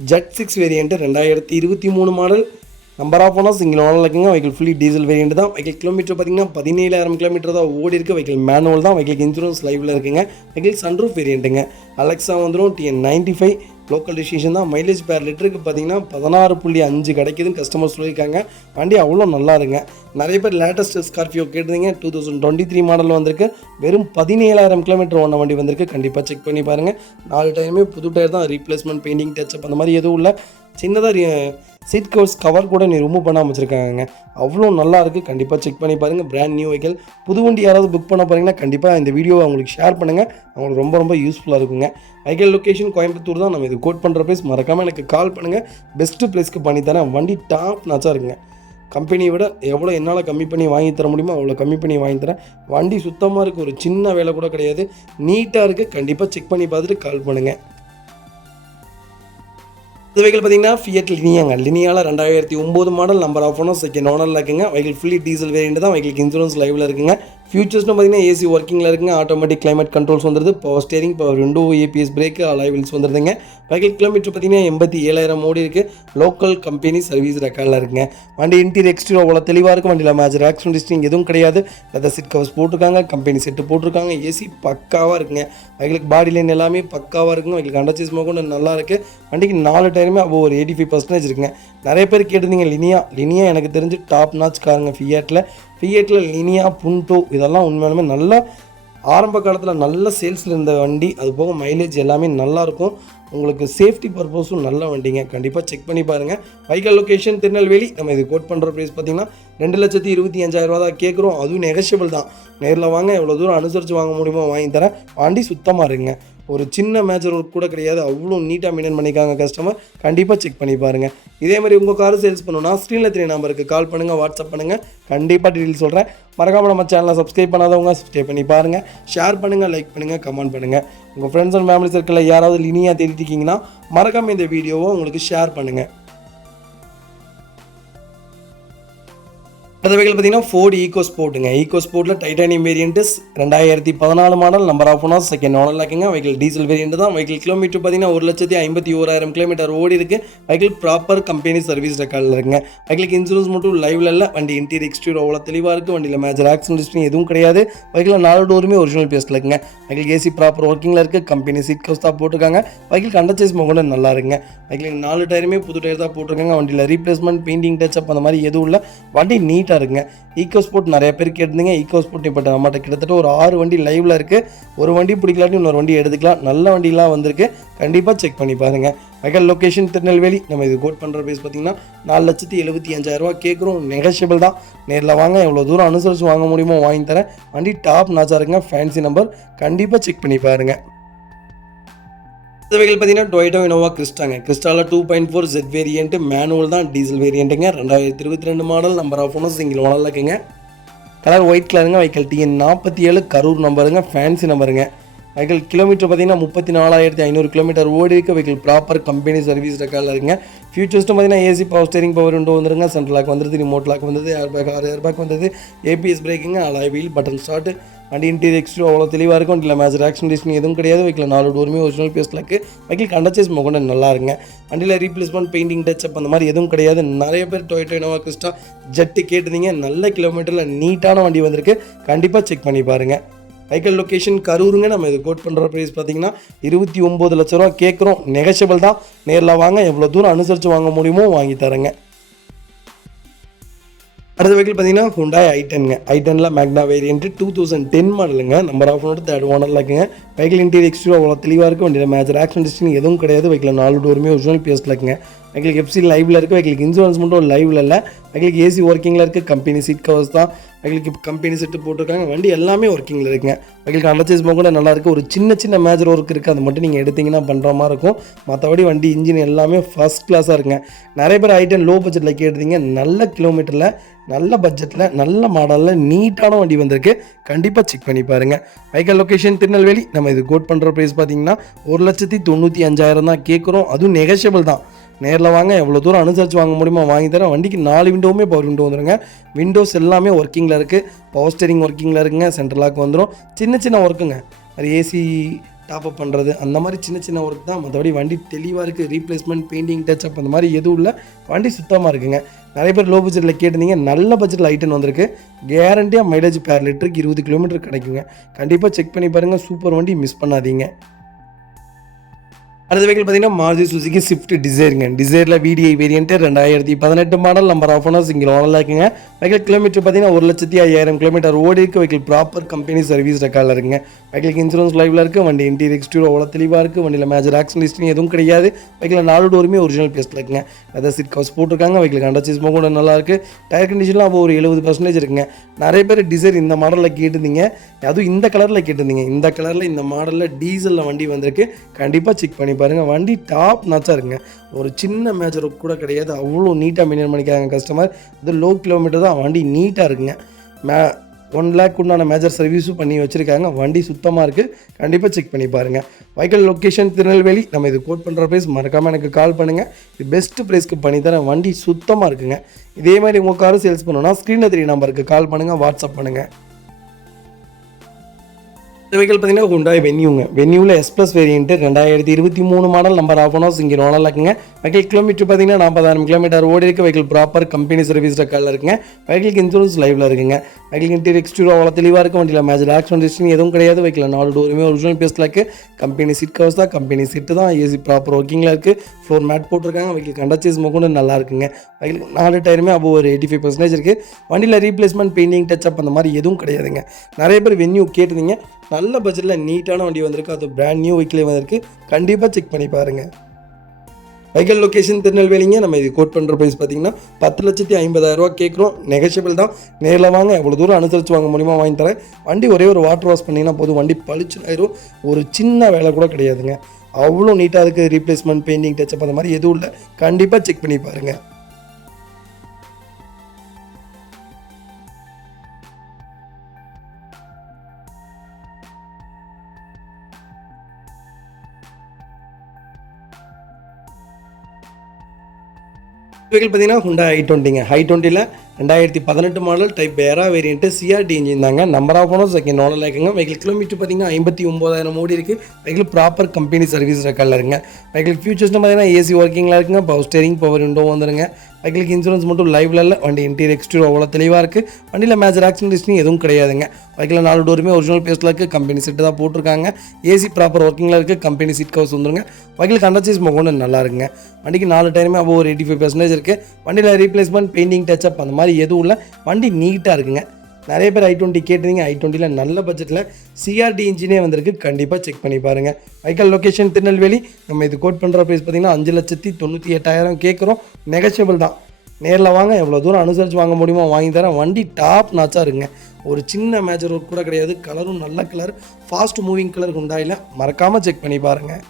Z6 variant 2023 model. Number of owner single owner இருக்குங்க. வெஹிக்கிள் ஃபுல்லி டீசல் வேரியன்ட் தான். வெஹிக்கிள் கிலோமீட்டர் பார்த்தீங்கன்னா 17,000 கிலோமீட்டர் தான் ஓடி இருக்குது. வெஹிக்கிள் மேனுவல் தான். வெஹிக்கிள் இன்சூரன்ஸ் லைவில் இருக்குங்க. Vehicle sunroof வேரியன்ட்டுங்க. அலெக்ஸா வந்துடும். TN95 லோக்கல் டிசிஷன் தான். மைலேஜ் பேர் லிட்டருக்கு பார்த்தீங்கன்னா 16.5 கிடைக்குதுன்னு கஸ்டமர் சொல்லியிருக்காங்க. வண்டி அவ்வளோ நல்லா இருங்க. நிறைய பேர் லேட்டஸ்ட் ஸ்கார்பியோ கேட்டுருந்தீங்க. 2023 மாடல் வந்திருக்கு. வெறும் 17,000 கிலோமீட்டர் ஓன வண்டி வந்திருக்கு. கண்டிப்பாக செக் பண்ணி பாருங்கள். 4 டயருமே புது டயர் தான். ரீப்ளேஸ்மெண்ட் பெயிண்டிங் டச்சப் அந்த மாதிரி எதுவும் இல்லை. சின்னதாக சீட் கவர் கூட ரிமூவ் பண்ணாமல் வச்சுருக்காங்க. அவ்வளோ நல்லா இருக்குது. கண்டிப்பாக செக் பண்ணி பாருங்கள். Brand new vehicle. புது வண்டி யாராவது புக் பண்ண போகிறீங்கன்னா கண்டிப்பாக இந்த வீடியோவை அவங்களுக்கு ஷேர் பண்ணுங்கள். அவங்களுக்கு ரொம்ப ரொம்ப யூஸ்ஃபுல்லாக இருக்குங்க. வெஹிக்கிள் லொக்கேஷன் கோயம்புத்தூர் தான். நம்ம இது கோட் பண்ணுற ப்ரைஸ் மறக்காமல் எனக்கு கால் பண்ணுங்கள். பெஸ்ட்டு ப்ரைஸ்க்கு பண்ணித்தரேன். வண்டி டாப் நாச்சாக இருக்குங்க. கம்பெனியை விட எவ்வளோ என்னால் கம்மி பண்ணி வாங்கி தர முடியுமோ அவ்வளோ கம்மி பண்ணி வாங்கி தரேன். வண்டி சுத்தமாக இருக்குது. ஒரு சின்ன வேலை கூட கிடையாது. நீட்டாக இருக்குது. கண்டிப்பாக செக் பண்ணி பார்த்துட்டு கால் பண்ணுங்கள். இந்த வெஹிக்கிள் பார்த்தீங்கன்னா ஃபியட் லினியாங்க. லினியாவில் 2009 model. Number of owner second ஓனரில் இருக்குங்க. வெஹிக்கிள் ஃபுல்லி டீசல் வேரியன்ட் தான். வெஹிக்கிள் இன்சூரன்ஸ் லைவில் இருக்குங்க. ஃபியூச்சர்ஸ்னு பார்த்தீங்கன்னா ஏசி ஒர்க்கிங்கில் இருக்குங்க. ஆட்டோமேட்டிக் கிளைமேட் கண்ட்ரோல்ஸ் வந்துடுது. Power steering, power window, ABS brake, alloy wheels வந்துடுதுங்க. வெஹிக்கிள் கிலோமீட்டர் பார்த்தீங்கன்னா 87,000 ஓடி இருக்குது. லோக்கல் கம்பெனி சர்வீஸ் ரெக்கார்டில் இருக்குங்க. வண்டி இன்டீரியர் எக்ஸ்டீரியர் அவ்வளோ தெளிவாக இருக்கும். வண்டியில் மேஜர் ஆக்சிடென்ட் ஹிஸ்டரி எதுவும் கிடையாது. லெதர் சீட் கவர்ஸ் போட்டிருக்காங்க. கம்பெனி செட்டு போட்டிருக்காங்க. ஏசி பக்காவாக இருக்குங்க. வெஹிக்கிளுக்கு பாடி லைன் எல்லாமே பக்காவாக இருக்குங்க. வெஹிக்கிள் அண்டர்சேஸ் கொண்டு நல்லா இருக்குது. வண்டிக்கு 4 டயருமே அப்போ ஒரு 85% இருக்குங்க. நிறைய பேர் கேட்டிருந்தீங்க லினியா எனக்கு தெரிஞ்சு டாப் நாச் காருங்க. ஃபியட்டில் லினியா, புண்டோ இதெல்லாம் உண்மையாலுமே நல்லா ஆரம்ப காலத்தில் நல்ல சேல்ஸில் இருந்த வண்டி. அது போக மைலேஜ் எல்லாமே நல்லாயிருக்கும். உங்களுக்கு சேஃப்டி பர்பஸும் நல்ல வண்டிங்க. கண்டிப்பாக செக் பண்ணி பாருங்கள். Vehicle location Tirunelveli. நம்ம இது கோட் பண்ணுற ப்ரைஸ் பார்த்தீங்கன்னா 2,25,000 தான் கேட்குறோம். அதுவும் நெகஷியபிள் தான். நேரில் வாங்க. எவ்வளோ தூரம் அனுசரித்து வாங்க முடியுமோ வாங்கி தரேன். வண்டி சுத்தமாக இருக்குங்க. ஒரு சின்ன மேஜர் ஒர்க் கூட கிடையாது. அவ்வளோ நீட்டாக மெயின்டைன் பண்ணிக்காங்க கஸ்டமர். கண்டிப்பாக செக் பண்ணி பாருங்கள். இதே மாதிரி உங்கள் கார் சேல்ஸ் பண்ணணும்னா ஸ்க்ரீனில் 3 நம்பருக்கு கால் பண்ணுங்கள், வாட்ஸ்அப் பண்ணுங்கள். கண்டிப்பாக டீட்டெயில் சொல்கிறேன். மறக்காமல் நம்ம சேனலை சப்ஸ்கிரைப் பண்ணாதவங்க சப்ஸ்கிரைப் பண்ணி பாருங்கள். ஷேர் பண்ணுங்கள், லைக் பண்ணுங்கள், கமெண்ட் பண்ணுங்கள். உங்கள் ஃப்ரெண்ட்ஸ் அண்ட் ஃபேமிலி சர்க்கிளில் யாராவது லினியாக தேடிட்டிருக்கீங்கன்னா மறக்காமல் இந்த வீடியோவை உங்களுக்கு ஷேர் பண்ணுங்கள். அடுத்த வெஹிக்கிள் பார்த்தீங்கன்னா ஃபோர்டு ஈகோ ஸ்போர்ட்டுங்க. ஈகோ ஸ்போர்ட்டில் titanium variant 2014 model. Number of owner second ஓனரில் இருக்குங்க. வெஹிக்கிள் டீசல் வேரியன்ட் தான். வெஹிக்கிள் கிலோமீட்டர் பார்த்தீங்கன்னா 1,51,000 கிலோமீட்டர் ஓடி இருக்குது. வெஹிக்கிள் ப்ராப்பர் கம்பெனி சர்வீஸ் ரெக்கார்டில் இருக்குங்க. வெஹிக்கிளுக்கு இன்சூரன்ஸ் மட்டும் லைவில் இல்லை. வண்டி இன்டீரியர் எக்ஸ்டீரியர் அவ்வளோ தெளிவாக இருக்குது. வண்டியில் மேஜர் ஆக்சிடென்ட் ஹிஸ்டரி எதுவும் கிடையாது. வெஹிக்கிள் 4 டோருமே ஒரிஜினல் பேஸில் இருக்குங்க. வெஹிக்கிள் ஏசி ப்ராப்பர் ஒர்க்கிங்கில் இருக்குது. கம்பெனி சீட் கவர்ஸ் தான் போட்டிருக்காங்க. வெஹிக்கிள் அண்டர்சேஸ் கூட நல்லா இருக்குங்க. வெஹிக்கிள் 4 டயருமே புது டயர் தான் போட்டிருக்காங்க. வண்டியில் ரீப்ளேஸ்மெண்ட் பெயிண்டிங் டச்சப் அந்த மாதிரி எதுவும் இல்லை. வண்டி நீட்டாக இருக்குங்க. ஈகோ ஸ்போர்ட் நிறைய பேர் கேட்டிருந்தீங்க. ஈகோ ஸ்போர்ட் இப்போ நம்மகிட்ட கிட்டத்தட்ட ஒரு 6 வண்டி லைவில் இருக்குது. ஒரு வண்டி பிடிக்கலாட்டி இன்னொரு வண்டி எடுத்துக்கலாம். நல்ல வண்டிலாம் வந்திருக்கு. கண்டிப்பாக செக் பண்ணி பாருங்கள். Vehicle location Tirunelveli. நம்ம இது கோட் பண்ணுற ப்ரைஸ் பார்த்தீங்கன்னா 4,75,000 கேட்குறோம். நெகஷியபிள் தான். நேரில் வாங்க. எவ்வளோ தூரம் அனுசரித்து வாங்க முடியுமோ வாங்கி தரேன். வண்டி டாப் நாச்சாக இருக்குங்க. Fancy number. கண்டிப்பாக செக் பண்ணி பாருங்கள். இந்த வெஹிக்கிள் பார்த்தீங்கன்னா டொயோட்டா இனோவா கிறிஸ்டாங்க. கிறிஸ்டாவில் 2.4 Z வேரியன்ட் மேனுவல் தான். டீசல் வேரியன்ட்டுங்க. 2022 model. Number of owner single ஓனரில் இருக்குங்க. கலர் ஒயிட் கலருங்க. வெஹிக்கிள் TN47 கரூர் நம்பருங்க. ஃபேன்சி நம்பருங்க. வெஹிக்கிள் கிலோமீட்டர் பார்த்தீங்கன்னா 34,500 கிலோமீட்டர் ஓடி இருக்குது. வெஹிக்கிள் ப்ராப்பர் கம்பெனி சர்வீஸ் ரெக்கார்டில் இருக்குங்க. ஃபியூச்சர்ஸ்ட்டு பார்த்தீங்கன்னா AC power steering, power window வந்துருங்க. சென்ட்ரல் லாக் வந்துருது. ரிமோட் லாக் வந்தது. ஏர் பேக் வந்தது. ABS பிரேக்குங்க. Alloy wheel, button start. வண்டி இன்டீரியர் எக்ஸ்டீரியர் அவ்வளோ தெளிவாக இருக்கும். வண்டியில் மேஜர் ஆக்சிடென்ட் ஹிஸ்டரி எதுவும் கிடையாது. வெஹிக்கிள் 4 டோருமே ஒரிஜினல் பேஸில் இருக்குது. வெஹிக்கிள் அண்டர்சேஸ் கொண்டு நல்லா இருக்குங்க. வண்டியில் ரீப்ளேஸ்மெண்ட் பெயிண்டிங் டச்சப் அந்த மாதிரி எதுவும் கிடையாது. நிறைய பேர் டொயோட்டா இனோவா கிறிஸ்டா ஜெட்டு கேட்டுருந்தீங்க. நல்ல கிலோமீட்டரில் நீட்டான வண்டி வந்திருக்கு. கண்டிப்பாக செக் பண்ணி பாருங்கள். வெஹிக்கல் லொக்கேஷன் கரூருங்க. நம்ம இது கோட் பண்ணுற ப்ரைஸ் பார்த்தீங்கன்னா 29 லட்ச ரூபா கேட்குறோம். நெகஷியபிள் தான். நேரில் வாங்க, எவ்வளோ தூரம் அனுசரித்து வாங்க முடியுமோ வாங்கி தரேங்க. அடுத்த வெஹிக்கிள் பார்த்தீங்கன்னா Hyundai i10ங்க. i10ல மேக்னா வேரியன்ட் 2010 மாடலுங்க. நம்பர் ஆஃப் நோட் 3rd ஓனரில் இருக்குங்க. வெஹிக்கிள் இன்டீரியர் எக்ஸ்டீரியர் அவ்வளோ தெளிவாக இருக்குது. வண்டியில் மேஜர் ஆக்சிடென்ட் ஹிஸ்டரி எதுவும் கிடையாது. வெஹிக்கிள் 4 டோருமே ஒரிஜினல் பிஎஸ்ல இருக்குங்க. வெஹிக்கிள் எஃப்சி லைவில் இருக்குது. வெஹிக்கிள் இன்சூரன்ஸ் மட்டும் லைவில் இல்லை. வெஹிக்கிள் ஏசி ஒர்க்கிங்கில் இருக்குது. கம்பெனி சீட் கவர்ஸ் தான். வெஹிக்கிளுக்கு கம்பெனி செட்டு போட்டிருக்காங்க. வண்டி எல்லாமே ஒர்க்கிங்கில் இருக்குங்க. வெஹிக்கிள் அண்டர்சேஸ் கூட நல்லா இருக்குது. ஒரு சின்ன மேஜர் ஒர்க் இருக்குது, அது மட்டும் நீங்கள் எடுத்திங்கன்னா பண்ணுற மாதிரி இருக்கும். மற்றபடி வண்டி இன்ஜின் எல்லாமே ஃபஸ்ட் கிளாஸாக இருக்குங்க. நிறைய பேர் i10 லோ பட்ஜெட்டில் கேட்டிருந்தீங்க. நல்ல கிலோமீட்டரில், நல்ல பட்ஜெட்டில், நல்ல மாடலில் நீட்டான வண்டி வந்திருக்கு. கண்டிப்பாக செக் பண்ணி பாருங்கள். Vehicle location Tirunelveli. நம்ம இது கோட் பண்ணுற ப்ரைஸ் பார்த்தீங்கன்னா 1,95,000 தான் கேட்குறோம். அதுவும் நெகஷியபிள் தான். நேரில் வாங்க, எவ்வளோ தூரம் அனுசரித்து வாங்க முடியுமோ வாங்கி தரேன். வண்டிக்கு 4 விண்டோவுமே பவர் விண்டோ வந்துடுங்க. விண்டோஸ் எல்லாமே ஒர்க்கிங்கில் இருக்குது. பவர் ஸ்டேரிங் ஒர்க்கிங்கில் இருக்குங்க. சென்ட்ரல் லாக் வந்துடும். சின்ன ஒர்க்குங்க. அது ஏசி டாப்அப் பண்ணுறது அந்த மாதிரி சின்ன ஒர்க் தான். மற்றபடி வண்டி தெளிவாக இருக்குது. ரீப்ளேஸ்மெண்ட், பெயிண்டிங், டச்சப் அந்த மாதிரி எதுவும் இல்லை. வண்டி சுத்தமாக இருக்குங்க. நிறைய பேர் லோ பட்ஜெட்டில் கேட்டிருந்தீங்க. நல்ல பட்ஜெட்டில் i10 வந்திருக்கு. கேரண்டியாக மைலேஜ் பேர் லிட்டருக்கு 20 கிலோமீட்டர் கிடைக்குங்க. கண்டிப்பாக செக் பண்ணி பாருங்கள். சூப்பர் வண்டி, மிஸ் பண்ணாதீங்க. அடுத்த வெஹிக்கிள் பார்த்தீங்கன்னா மாருதி சுசுகி ஸ்விஃப்ட் டிசைருங்க. டிசைரில் VDI variant 2018 model. Number of owner single ஓனரில் இருக்குங்க. வெஹிக்கிள் கிலோமீட்டர் பார்த்தீங்கன்னா 1,05,000 கிலோமீட்டர் ஓடி இருக்குது. வெஹிக்கிள் ப்ராப்பர் கம்பெனி சர்வீஸ் ரெக்கார்டில் இருக்குங்க. வெஹிக்கிள் இன்சூரன்ஸ் லைவில் இருக்குது. வண்டி இன்டீரியர் எக்ஸ்டீரியர் அவ்வளோ தெளிவாக இருக்குது. வண்டியில் மேஜர் ஆக்சிடென்ட் ஹிஸ்டரி எதுவும் கிடையாது. வெஹிக்கிள் 4 டோருமே ஒரிஜினல் பிளேஸில் இருக்குங்க. லெதர் சீட் கவர்ஸ் போட்டிருக்காங்க. வெஹிக்கிள் அண்டர்சேஸ் கூட நல்லா இருக்குது. டயர் கண்டிஷன்லாம் அப்போ ஒரு 70% இருக்குங்க. நிறைய பேர் டிசைர் இந்த மாடலில் கேட்டிருந்தீங்க. அதுவும் இந்த கலரில் கேட்டிருந்தீங்க. இந்த கலரில் இந்த மாடலில் டீசலில் வண்டி வந்திருக்கு. கண்டிப்பாக செக் பண்ணி பாருங்கள். வண்டி டாப் நாச்சாக இருக்குங்க. ஒரு சின்ன மேஜர் கூட கிடையாது. அவ்வளோ நீட்டாக மெயின்டைன் பண்ணிக்கிறாங்க கஸ்டமர். அது லோ கிலோமீட்டர் தான். வண்டி நீட்டாக இருக்குங்க. 1 lakh உண்டான மேஜர் சர்வீஸும் பண்ணி வச்சுருக்காங்க. வண்டி சுத்தமாக இருக்குது. கண்டிப்பாக செக் பண்ணி பாருங்கள். Vehicle location Tirunelveli. நம்ம இது கோட் பண்ணுற ப்ரைஸ் மறக்காமல் எனக்கு கால் பண்ணுங்கள். இது பெஸ்ட்டு ப்ரைஸ்க்கு பண்ணி தரேன். வண்டி சுத்தமாக இருக்குங்க. இதே மாதிரி உங்கள் காரும் சேல்ஸ் பண்ணணும்னா ஸ்க்ரீனில் 3 நம்பருக்கு கால் பண்ணுங்கள், வாட்ஸ்அப் பண்ணுங்கள். இந்த வெஹிக்கிள் பார்த்தீங்கன்னா Hyundai வென்யூங்க. வென்யூவில் S+ variant 2023 model. Number of owner single ஓனரில் இருக்குங்க. வெஹிக்கிள் கிலோமீட்டர் பார்த்தீங்கன்னா 40,000 கிலோமீட்டர் ஓடி இருக்குது. வெஹிக்கிள் ப்ராப்பர் கம்பெனி சர்வீஸ் ரெக்கார்டில் இருக்குங்க. வெஹிக்கிள் இன்சூரன்ஸ் லைவில் இருக்குங்க. வெஹிக்கிள் இன்டீரியர் எக்ஸ்டீரியர் அவ்வளோ தெளிவாக இருக்குது. வண்டியில் மேஜர் ஆக்சிடென்ட் ஹிஸ்டரி எதுவும் கிடையாது. வெஹிக்கிள் 4 டோருமே ஒரிஜினல் பிளேஸில் இருக்குது. கம்பெனி சீட் கவர்ஸ் தான். கம்பெனி சீட்டு தான். ஏசி ப்ராப்பர் ஒர்க்கிங்கில் இருக்குது. ஃப்ளோர் மேட் போட்டிருக்காங்க. வெஹிக்கிள் கண்டச்சேஸ் கூட நல்லா இருக்குங்க. வெஹிக்கிள் 4 டயருமே அப்போ ஒரு 85% இருக்குது. வண்டியில் ரீப்ளேஸ்மெண்ட், பெயிண்டிங், டச்சப் அந்த மாதிரி எதுவும் கிடையாதுங்க. நிறைய பேர் வென்யூ கேட்டிருந்தீங்க. நல்ல பட்ஜெட்டில் நீட்டான வண்டி வந்திருக்கு. அது பிராண்ட் நியூ வெஹிக்கிளே வந்திருக்கு. கண்டிப்பாக செக் பண்ணி பாருங்கள். வெஹிக்கிள் லொக்கேஷன் திருநெல்வேலிங்க. நம்ம இது கோட் பண்ணுற ப்ரைஸ் பார்த்தீங்கன்னா 10,50,000 கேட்குறோம். நெகஷியபிள் தான். நேரில் வாங்க, எவ்வளோ தூரம் அனுசரித்து வாங்க முடியுமா வாங்கி தரேன். வண்டி ஒரே ஒரு வாட்டர் வாஷ் பண்ணிங்கன்னா போதும். வண்டி பளிச்சுன்னு ஆயிரும். ஒரு சின்ன வேலை கூட கிடையாதுங்க. அவ்வளோ நீட்டாக இருக்குது. ரீப்ளேஸ்மெண்ட், பெயிண்டிங், டச்சப் அந்த மாதிரி எதுவும் இல்லை. கண்டிப்பாக செக் பண்ணி பாருங்கள். வெஹிக்கிள் பார்த்தீங்கன்னா Hyundai i20ங்க. i20ல 2018 மாடல் டைப் பேரா வேரியன்ட் CRT இன்ஜின் தாங்க. நம்பர் ஆஃப் ஓனர் செகண்ட் ஓனரில் இருக்குங்க. வெஹிக்கிள் கிலோமீட்டர் பார்த்தீங்கன்னா 59,000 ஓடி இருக்குது. வெஹிக்கிள் ப்ராப்பர் கம்பெனி சர்வீஸ் ரெக்கார்டில் இருக்குங்க. வெஹிக்கிள் ஃபியூச்சர்ஸ்னு பார்த்தீங்கன்னா ஏசி ஒர்க்கிங்கில் இருக்குங்க. பவர் ஸ்டேரிங், பவர் விண்டோ வந்துருங்க. வெஹிக்கிளுக்கு இன்சூரன்ஸ் மட்டும் லைவில் இல்லை. வண்டி இன்டீரியர் எக்ஸ்டீரியர் அவ்வளோ தெளிவாக இருக்குது. வண்டியில் மேஜர் ஆக்சிடென்ட் ஹிஸ்டரி எதுவும் கிடையாதுங்க. வெஹிக்கிள் 4 டோருமே ஒரிஜினல் பிளேஸில் இருக்குது. கம்பெனி சீட்டு தான் போட்டிருக்காங்க. ஏசி ப்ராப்பர் ஒர்க்கிங்கில் இருக்குது. கம்பெனி சீட் கவர்ஸ் வந்துருங்க. வெஹிக்கிள் கண்டச்சேஸ் கூட நல்லா இருக்குங்க. வண்டிக்கு 4 டயருமே அப்போ ஒரு 85% இருக்குது. வண்டியில் ரீப்ளேஸ்மெண்ட், பெயிண்டிங், டச்சப் அந்த மாதிரி எதுவும் இல்லை. வண்டி நீட்டாக இருக்குங்க. நிறைய பேர் i20 கேட்டிருந்தீங்க. i20ல நல்ல பட்ஜெட்டில் CRT இன்ஜினே வந்திருக்கு. கண்டிப்பாக செக் பண்ணி பாருங்கள். Vehicle location Tirunelveli. நம்ம இது கோட் பண்ணுற ப்ரைஸ் பார்த்தீங்கன்னா 5,98,000 கேட்குறோம். நெகஷியபிள் தான். நேரில் வாங்க, எவ்வளோ தூரம் அனுசரித்து வாங்க முடியுமோ வாங்கி தரேன். வண்டி டாப் நாச்சாக இருக்குங்க. ஒரு சின்ன மேஜர் ஒர்க் கூட கிடையாது. கலரும் நல்ல கலர், ஃபாஸ்ட் மூவிங் கலர் Hyundaiல. மறக்காமல் செக் பண்ணி பாருங்கள்.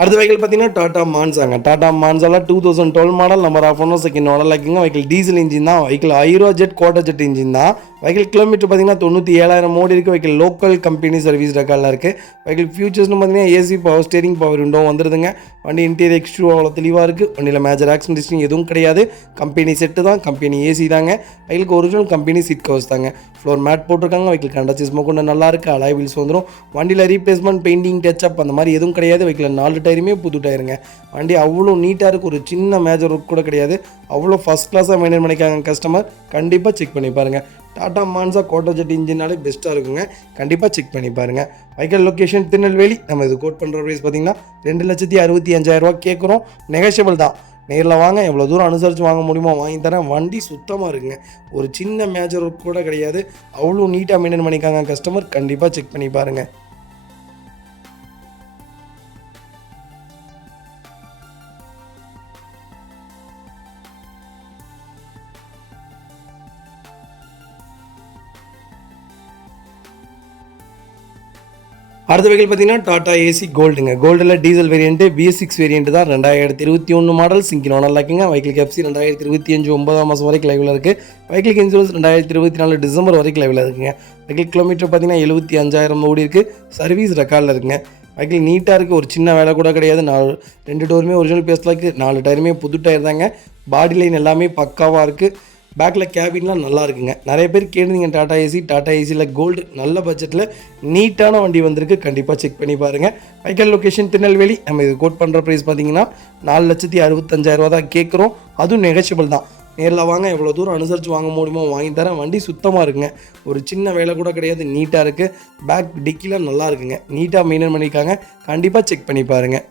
அடுத்த வெஹிக்கிள் பார்த்தீங்கன்னா டாடா மான்சாங்க. டாடா மான்சாவில் 2012 model. Number of owner second ஓனரில் இருக்குங்க. வெஹிக்கிள் டீசல் இன்ஜின் தான். வெஹிக்கிள் ஐரோ ஜெட், குவார்டர் ஜெட் இன்ஜின் தான். வெஹிக்கிள் கிலோமீட்டர் பார்த்தீங்கன்னா 97,000 ஓடி இருக்குது. வெஹிக்கிள் லோக்கல் கம்பெனி சர்வீஸ் ரெக்கார்டில் இருக்குது. வெஹிக்கிள் ஃபியூச்சர்ஸ்னு பார்த்தீங்கன்னா AC power steering power window வந்துடுதுங்க. வண்டி இன்டீரியர் எக்ஸ்ட்ரூ அவ்வளோ தெளிவாக இருக்குது. வண்டியில் மேஜர் ஆக்சிடென்ட் ஹிஸ்ட்ரி எதுவும் கிடையாது. கம்பெனி செட்டு தான், கம்பெனி ஏசி தாங்க. வெஹிக்கிளுக்கு ஒரிஜினல் கம்பெனி சீட் கவர்ஸ் தாங்க. ஃப்ளோர் மேட் போட்டிருக்காங்க. வெஹிக்கிள் கண்டச்சி ஸ்மோக் கொண்டு நல்லா இருக்குது. அலாய் வீல்ஸ் வந்துடும். வண்டியில் ரீப்ளேஸ்மெண்ட் பெயிண்டிங் டச்சப் அந்த மாதிரி எதுவும் கிடையாது. வெஹிக்கிள் 4 டயருமே புது டயருங்க. வண்டி அவ்வளோ நீட்டாக இருக்குது. ஒரு சின்ன மேஜர் ஒர்க் கூட கிடையாது. அவ்வளோ ஃபஸ்ட் கிளாஸாக மெயின்டைன் பண்ணிக்காங்க கஸ்டமர். கண்டிப்பாக செக் பண்ணி பாருங்கள். டாடா மான்சா கோட்டா ஜெட் இன்ஜினாலே பெஸ்ட்டாக இருக்குங்க. கண்டிப்பாக செக் பண்ணி பாருங்கள். Vehicle location Tirunelveli. நம்ம இது கோட் பண்ணுற ப்ரைஸ் பார்த்தீங்கன்னா 2,65,500 கேட்குறோம். நெகோஷியபிள் தான். நேரில் வாங்க, எவ்வளோ தூரம் அனுசரித்து வாங்க முடியுமோ வாங்கி தரேன். வண்டி சுத்தமாக இருக்குங்க. ஒரு சின்ன மேஜர் ஒர்க் கூட கிடையாது. அவ்வளோ நீட்டாக மெயின்டைன் பண்ணிக்காங்க கஸ்டமர். கண்டிப்பாக செக் பண்ணி பாருங்கள். அடுத்த வெஹிக்கிள் பார்த்தீங்கன்னா டாடா ஏசி கோல்டுங்க. கோல்டில் டீசல் வேரியண்ட்டு BS6 வேரியண்ட் தான். 2021 மாடல் சிங்கிள் ஓனர் லாக்குங்க. வெஹிக்கிள் கேப்சி 2025 9ஆம் மாதம் வரைக்கும் லைவில் இருக்குது. வெஹிக்கிள் இன்சூரன்ஸ் 2024 டிசம்பர் வரைக்கும் லைவில் இருக்குங்க. வெஹிக்கிள் கிலோமீட்டர் பார்த்தீங்கன்னா 75,000 ஓடி இருக்குது. சர்வீஸ் ரெக்கார்டில் இருக்குங்க. வெஹிக்கிள் நீட்டாக இருக்குது. ஒரு சின்ன வேலை கூட கிடையாது. 2 டோருமே ஒரிஜினல் பேஸில் இருக்குது. 4 டயருமே புது டயர் தாங்க. பாடி லைன் எல்லாமே பக்காவாக இருக்குது. பேக்கில் கேபின்லாம் நல்லா இருக்குங்க. நிறைய பேர் கேட்டுருந்தீங்க டாடா ஏசி. டாடா ஏசியில் கோல்டு நல்ல பட்ஜெட்டில் நீட்டான வண்டி வந்திருக்கு. கண்டிப்பாக செக் பண்ணி பாருங்கள். Vehicle location Tirunelveli. நம்ம இது கோட் பண்ணுற ப்ரைஸ் பார்த்தீங்கன்னா 4,65,000 தான் கேட்குறோம். அதுவும் நெகோஷியபிள் தான். நேரில் வாங்க, எவ்வளோ தூரம் அனுசரித்து வாங்க முடியுமோ வாங்கி தரேன். வண்டி சுத்தமாக இருக்குங்க. ஒரு சின்ன வேலை கூட கிடையாது. நீட்டாக இருக்குது. பேக் டிக்கிலாம் நல்லா இருக்குங்க. நீட்டாக மெயின்டைன் பண்ணியிருக்காங்க. கண்டிப்பாக செக் பண்ணி பாருங்கள்.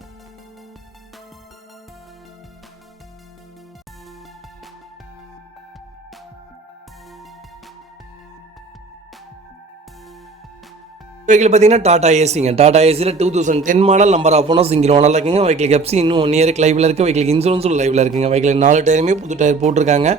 வெஹிக்கிள் பார்த்தீங்கன்னா டாடா ஏசிங்க. டாடா ஏசியில் 2010 model number of owner single owner இருக்குங்க. வெஹிக்கிள் கப்சி இன்னும் 1 இயருக்கு லைவில் இருக்குது. வெஹிக்கிள் இன்சூரன்ஸும் லைவில் இருக்குங்க. வெஹிக்கிள் 4 டயருமே புது டயர் போட்டிருக்காங்க.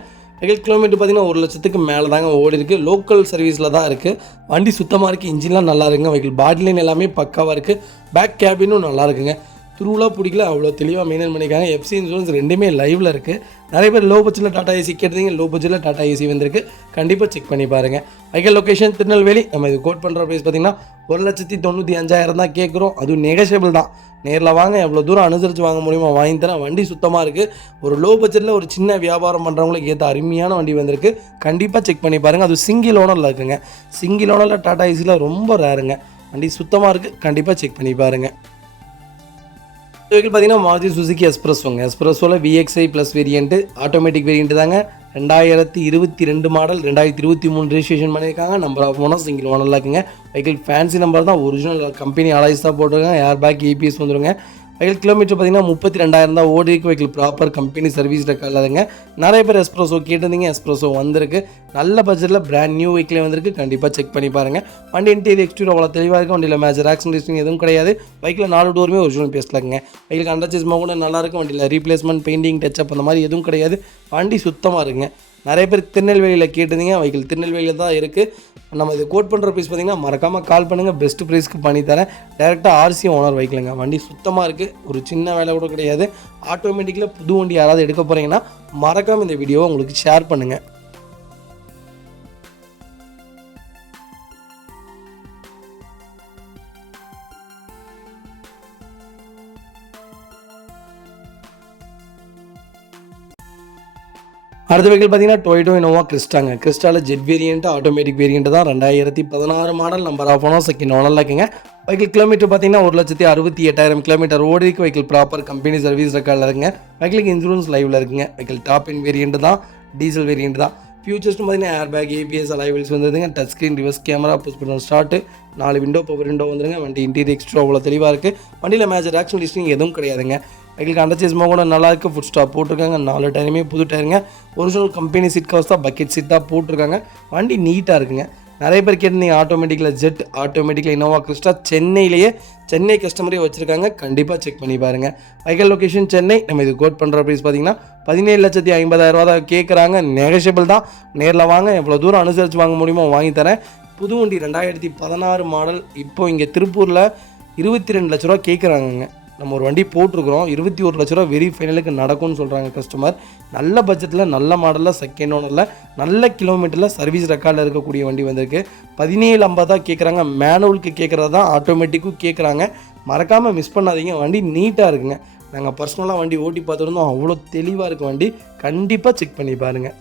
வெஹிக்கிள் கிலோமீட்டர் பார்த்தீங்கன்னா 1 லட்சத்துக்கு மேலே தாங்க ஓடி இருக்குது. லோக்கல் சர்வீஸில் தான் இருக்குது. வண்டி சுத்தமாக இருக்குது. இன்ஜின்லாம் நல்லா இருக்குங்க. வெஹிக்கிள் பாடி லைன் எல்லாமே பக்காவாக இருக்குது. பேக் கேபினும் நல்லா இருக்குங்க. துருவலாக பிடிக்கல, அவ்வளோ தெளிவாக மெயின்டைன் பண்ணியிருக்காங்க. எஃப்சி இன்சூரன்ஸ் ரெண்டுமே லைவில் இருக்குது. நிறைய பேர் லோ பட்ஜெட்டில் டாடா ஏசி கேட்டீங்க. லோ பட்ஜெட்டில் டாடா ஏசி வந்திருக்கு. கண்டிப்பாக செக் பண்ணி பாருங்கள். Vehicle location Tirunelveli. நம்ம இது கோட் பண்ணுற ப்ரைஸ் பார்த்தீங்கன்னா 1,95,500 தான் கேட்குறோம். அதுவும் நெகோஷியபிள் தான். நேரில் வாங்க, எவ்வளோ தூரம் அனுசரித்து வாங்க முடியுமோ வாங்கி தரேன். வண்டி சுத்தமாக இருக்குது. ஒரு லோ பட்ஜெட்டில் ஒரு சின்ன வியாபாரம் பண்ணுறவங்களுக்கு ஏற்ற அருமையான வண்டி வந்திருக்கு. கண்டிப்பாக செக் பண்ணி பாருங்கள். அது சிங்கிள் ஓனரில் இருக்குங்க. சிங்கிள் ஓனரில் டாடா ஏசியில் ரொம்ப ரேருங்க. வண்டி சுத்தமாக இருக்குது. கண்டிப்பாக செக் பண்ணி பாருங்கள். வெஹிக்கிள் பார்த்தீங்கன்னா மாருதி சுசுகி எஸ்பிரஸோங்க. எஸ்பிரஸோவில் VXI plus variant automatic variant தாங்க. 2022 மாடல் 2023 ரெஜிஸ்ட்ரேஷன் பண்ணியிருக்காங்க. நம்பர் ஆஃப் ஓனர் சிங்கிள் ஓனரில் இருக்குங்க. வெஹிக்கிள் ஃபேன்சி நம்பர் தான். ஒரிஜினல் கம்பெனி அலாய்ஸ் தான் போட்டிருக்காங்க. ஏர் பேக் EPS வந்துருங்க. வெஹிக்கிள் கிலோமீட்டர் பார்த்தீங்கன்னா 32,000 தான் ஓடி இருக்குது. வெஹிக்கிள் ப்ராப்பர் கம்பெனி சர்வீஸ் ரெக்கார்டில் இருக்குங்க. நிறைய பேர் எஸ்பிரஸோ கேட்டிருந்தீங்க. எஸ்பிரஸோ வந்திருக்கு. நல்ல பட்ஜெட்டில் பிராண்ட் நியூ வெஹிக்கிளே வந்திருக்கு. கண்டிப்பாக செக் பண்ணி பாருங்கள். வண்டி இன்டீரியர் எக்ஸ்டீரியர் அவ்வளோ தெளிவாக இருக்குது. வண்டியில் மேஜர் ஆக்சிடென்ட் ஹிஸ்ட்ரி எதுவும் கிடையாது. வெஹிக்கில் 4 டோருமே ஒரிஜினல் பேஸில் இருக்குங்க. வெஹிக்கிள் அண்டர்சேஸ் கூட நல்லா இருக்கும். வண்டியில் ரீப்ளேஸ்மெண்ட் பெயிண்டிங் டச்சப் அந்த மாதிரி எதுவும் கிடையாது. வண்டி சுத்தமாக இருக்குங்க. நிறைய பேர் திருநெல்வேலியில் கேட்டிருந்தீங்க. வெஹிக்கிள் திருநெல்வேலியில் தான் இருக்குது. நம்ம இது கோட் பண்ணுற ப்ரைஸ் பார்த்தீங்கன்னா மறக்காமல் கால் பண்ணுங்கள். பெஸ்ட் ப்ரைஸ்க்கு பண்ணித்தரேன். டேரெக்டாக RC ஓனர் வெஹிக்கிளுங்க. வண்டி சுத்தமாக இருக்குது. ஒரு சின்ன வேலை கூட கிடையாது. ஆட்டோமேட்டிக்கில் புது வண்டி யாராவது எடுக்க போகிறீங்கன்னா மறக்காமல் இந்த வீடியோவை உங்களுக்கு ஷேர் பண்ணுங்கள். அடுத்த வெஹிக்கிள் பார்த்தீங்கன்னா டொயோட்டோ இனோவா கிறிஸ்டாங்க. கிறிஸ்டாவில் ஜெட் வேரியண்ட் ஆட்டோமேட்டிக் வேரியண்ட் தான். 2016 model number of owner second ஓனரில் இருக்குங்க. வெஹிக்கிள் கிலோமீட்டர் பார்த்தீங்கன்னா 1,68,000 கிலோமீட்டர் ஓடி இருக்குது. வெஹிக்கிள் ப்ராப்பர் கம்பெனி சர்வீஸ் ரெக்கார்டில் இருக்குங்க. வெஹிக்கிளுக்கு இன்சூரன்ஸ் லைவில் இருக்குங்க. வெஹிக்கிள் டாப் இன் வேரியண்ட் தான். டீசல் வேரியண்ட் தான். ஃபியூச்சர்ஸ்னு பார்த்தீங்கன்னா air bag EPS alloy wheels வந்துருதுங்க. Touch screen reverse camera push button start 4 window power window வந்துருங்க. வண்டி இன்டீரியர் எக்ஸ்ட்ரா அவ்வளோ தெளிவாக இருக்குது. வண்டியில் மேஜர் ஆக்ஷன் லிஸ்டிங் எதுவும் கிடையாதுங்க. வெஹிக்கிள் அண்டர்சேஸ் கூட நல்லா இருக்குது. ஃபுட் ஸ்டாப் போட்டிருக்காங்க. 4 டயருமே புது டயருங்க. ஒரிஜினல் கம்பெனி சீட் கவர்ஸ் தான். பக்கெட் சீட் தான் போட்டிருக்காங்க. வண்டி நீட்டாக இருக்குங்க. நிறைய பேர் கேட்டிருந்தீங்க ஆட்டோமேட்டிக்கில் ஜெட், ஆட்டோமேட்டிக்கில் இனோவா கிறிஸ்டா. சென்னை கஸ்டமரே வச்சுருக்காங்க. கண்டிப்பாக செக் பண்ணி பாருங்கள். Vehicle location Chennai. நம்ம இது கோட் பண்ணுற ப்ரைஸ் பார்த்தீங்கன்னா 17,50,000 தான் கேட்குறாங்க. நெகோஷியபிள் தான். நேரில் வாங்க, எவ்வளோ தூரம் அனுசரித்து வாங்க முடியுமோ வாங்கி தரேன். புது வண்டி 2016 மாடல். இப்போது இங்கே திருப்பூரில் 22 லட்ச ரூபா கேட்குறாங்கங்க. நம்ம ஒரு வண்டி போட்டிருக்கிறோம். 21 லட்ச ரூபா வெரி ஃபைனலுக்கு நடக்கும்னு சொல்கிறாங்க கஸ்டமர். நல்ல பட்ஜெட்டில், நல்ல மாடலில், செகண்ட் ஓனரில், நல்ல கிலோமீட்டரில், சர்வீஸ் ரெக்கார்டில் இருக்கக்கூடிய வண்டி வந்திருக்கு. 1750 தான் கேட்குறாங்க. மேனுவலுக்கு கேட்குறது தான் ஆட்டோமேட்டிக்கும் கேட்குறாங்க. மறக்காமல் மிஸ் பண்ணாதீங்க. வண்டி நீட்டாக இருக்குங்க. நாங்கள் பர்சனலாக வண்டி ஓட்டி பார்த்துருந்தோம். அவ்வளோ தெளிவாக இருக்குது வண்டி. கண்டிப்பாக செக் பண்ணி பாருங்கள்.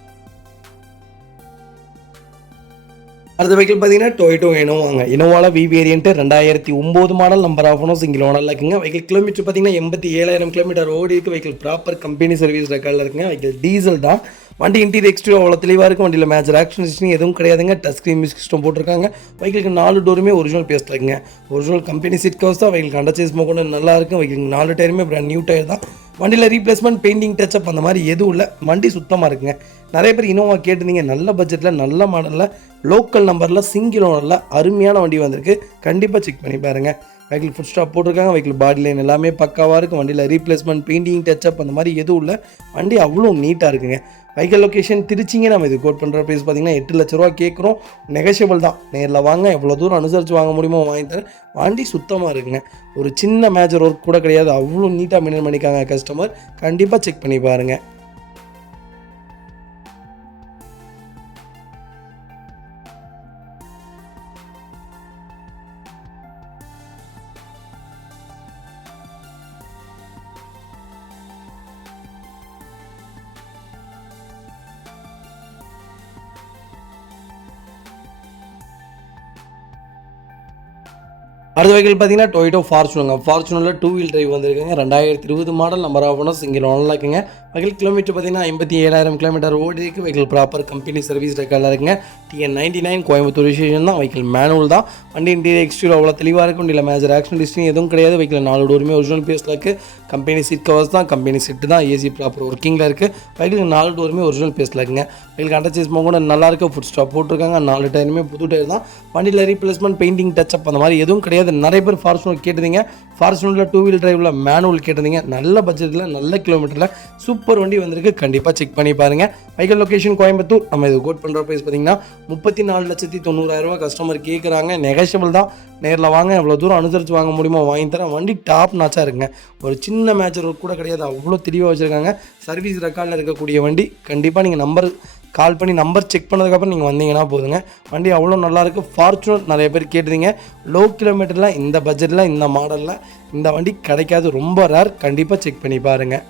அடுத்த வெஹிக்கிள் பார்த்தீங்கன்னா டொயோட்டோ இனோவாங்க. இனோவாவில் V variant 2009 model, number of owner, single ஓனரில் இருக்குங்க. வெஹிக்கிள் கிலோமீட்டர் பார்த்தீங்கன்னா 87,000 கிலோமீட்டர் ஓடி இருக்குது. வெஹிக்கிள் ப்ராப்பர் கம்பெனி சர்வீஸ் ரெக்கார்டில் இருக்குங்க. வெஹிக்கிள் டீசல் தான். வண்டி இன்டீரியர் எக்ஸ்டீரியர் அவ்வளோ தெளிவாக இருக்கும். வண்டியில் மேஜர் ஆக்ஷன் ஹிஸ்டரி எதுவும் கிடையாதுங்க. டச் ஸ்க்ரீன் மியூசிக் சிஸ்டம் போட்டிருக்காங்க. வெஹிக்கிளுக்கு 4 டோருமே ஒரிஜினல் பேஸ்ட் இருக்குங்க. ஒரிஜினல் கம்பெனி சீட் கவர்ஸ் தான். வெஹிக்கிள் அண்டர்சேஸ் மோகன் நல்லா இருக்கும். வெஹிக்கிள் 4 டயருமே பிராண்ட் நியூ டயர் தான். வண்டியில் ரீப்ளேஸ்மெண்ட், பெயிண்டிங், டச்சப் அந்த மாதிரி எதுவும் இல்லை. வண்டி சுத்தமாக இருக்குங்க. நிறைய பேர் இனோவா கேட்டிருந்தீங்க. நல்ல பட்ஜெட்டில், நல்ல மாடலில், லோக்கல் நம்பரில், சிங்கிள் ஓனரில் அருமையான வண்டி வந்திருக்கு. கண்டிப்பாக செக் பண்ணி பாருங்கள். வெஹிக்கிள் ஃபுட் ஸ்டாப் போட்டிருக்காங்க. வெஹிக்கிள் பாடி லைன் எல்லாமே பக்காவாக இருக்கும். வண்டியில் ரீப்ளேஸ்மெண்ட், பெயிண்டிங், டச்சப் அந்த மாதிரி எதுவும் இல்லை. வண்டி அவ்வளோ நீட்டாக இருக்குங்க. வெஹிக்கிள் லொக்கேஷன் திருச்சிங்க. நம்ம இது கோட் பண்ணுற ப்ரைஸ் பார்த்தீங்கன்னா 8 லட்ச ரூபா கேட்குறோம். நெகோஷியபிள் தான். நேரில் வாங்க, எவ்வளோ தூரம் அனுசரித்து வாங்க முடியுமோ வாங்கி தரேன். வண்டி சுத்தமாக இருக்குங்க. ஒரு சின்ன மேஜர் ஒர்க் கூட கிடையாது. அவ்வளோ நீட்டாக மெயின்டைன் பண்ணிக்காங்க கஸ்டமர். கண்டிப்பாக செக் பண்ணி பாருங்கள். அடுத்த வெஹிக்கிள் பார்த்தீங்கன்னா டொயோட்டோ ஃபார்ச்சுனருங்க. ஃபார்ச்சுனரில் 2 வீல் டிரைவ் வந்திருக்குங்க. 2020 model, number of owner, single ஓனரில் இருக்குங்க. வெஹிக்கிள் கிலோமீட்டர் பார்த்தீங்கன்னா 57,000 கிலோமீட்டர் ஓடி இருக்குது. வெஹிக்கிள் ப்ராப்பர் கம்பெனி சர்வீஸ் ரெக்கார்டில் இருக்குங்க. TN99 கோயம்புத்தூர் ரிஜிஸ்ட்ரேஷன் தான். வெஹிக்கிள் மேனுவல் தான். வண்டி இன்டீரியர் எக்ஸ்டீரியர் அவ்வளோ தெளிவாக இருக்கும். வண்டியில் மேஜர் ஆக்ஷன் ஹிஸ்டரி எதுவும் கிடையாது. வெஹிக்கிள் 4 டோருமே ஒரிஜினல் பேஸில் இருக்குது. கம்பெனி சீட் கவர்ஸ் தான். கம்பெனி செட்டு தான். ஏசி ப்ராப்பர் ஒர்க்கிங்கில் இருக்குது. வெஹிக்கிள் 4 டோருமே ஒரிஜினல் பேஸில் இருக்குங்க. வெஹிக்கிள் அண்டர்சேஸ் கூட நல்லா இருக்குது. ஃபுட் ஸ்டாப் போட்டிருக்காங்க. 4 டயருமே புது டயர் தான். வண்டியில் ரீப்ளேஸ்மெண்ட், பெயிண்டிங், டச்சப் அந்த மாதிரி எதுவும் கிடையாது. நிறைய பேர் ஃபார்ச்சுனர் கேட்டிருந்தீங்க. ஃபார்ச்சுனரில் 2 வீல் டிரைவில் மேனுவல் கேட்டிருந்தீங்க. நல்ல பட்ஜெட்டில், நல்ல கிலோமீட்டரில் சூப்பர் வண்டி வந்திருக்கு. கண்டிப்பாக செக் பண்ணி பாருங்கள். Vehicle location Coimbatore. நம்ம இது கோட் பண்ணுற ப்ரைஸ் பார்த்தீங்கன்னா 34,90,000 கஸ்டமர் கேட்குறாங்க. நெகோஷியபிள் தான். நேரில் வாங்க, எவ்வளோ தூரம் அனுசரித்து வாங்க முடியுமோ வாங்கி தரேன். வண்டி டாப் நாச்சாக இருக்குங்க. ஒரு சின்ன மேஜர் ஒர்க் கூட கிடையாது. அவ்வளோ தெளிவாக வச்சுருக்காங்க. சர்வீஸ் ரெக்கார்டில் இருக்கக்கூடிய வண்டி. கண்டிப்பாக நீங்கள் நம்பர் கால் பண்ணி நம்பர் செக் பண்ணதுக்கப்புறம் நீங்கள் வந்தீங்கன்னா போதுங்க. வண்டி அவ்வளோ நல்லாயிருக்கு. ஃபார்ச்சுனர் நிறைய பேர் கேட்டிருந்தீங்க. லோ கிலோமீட்டரில், இந்த பட்ஜெட்டில், இந்த மாடலில் இந்த வண்டி கிடைக்காது. ரொம்ப ரேர். கண்டிப்பாக செக் பண்ணி பாருங்கள்.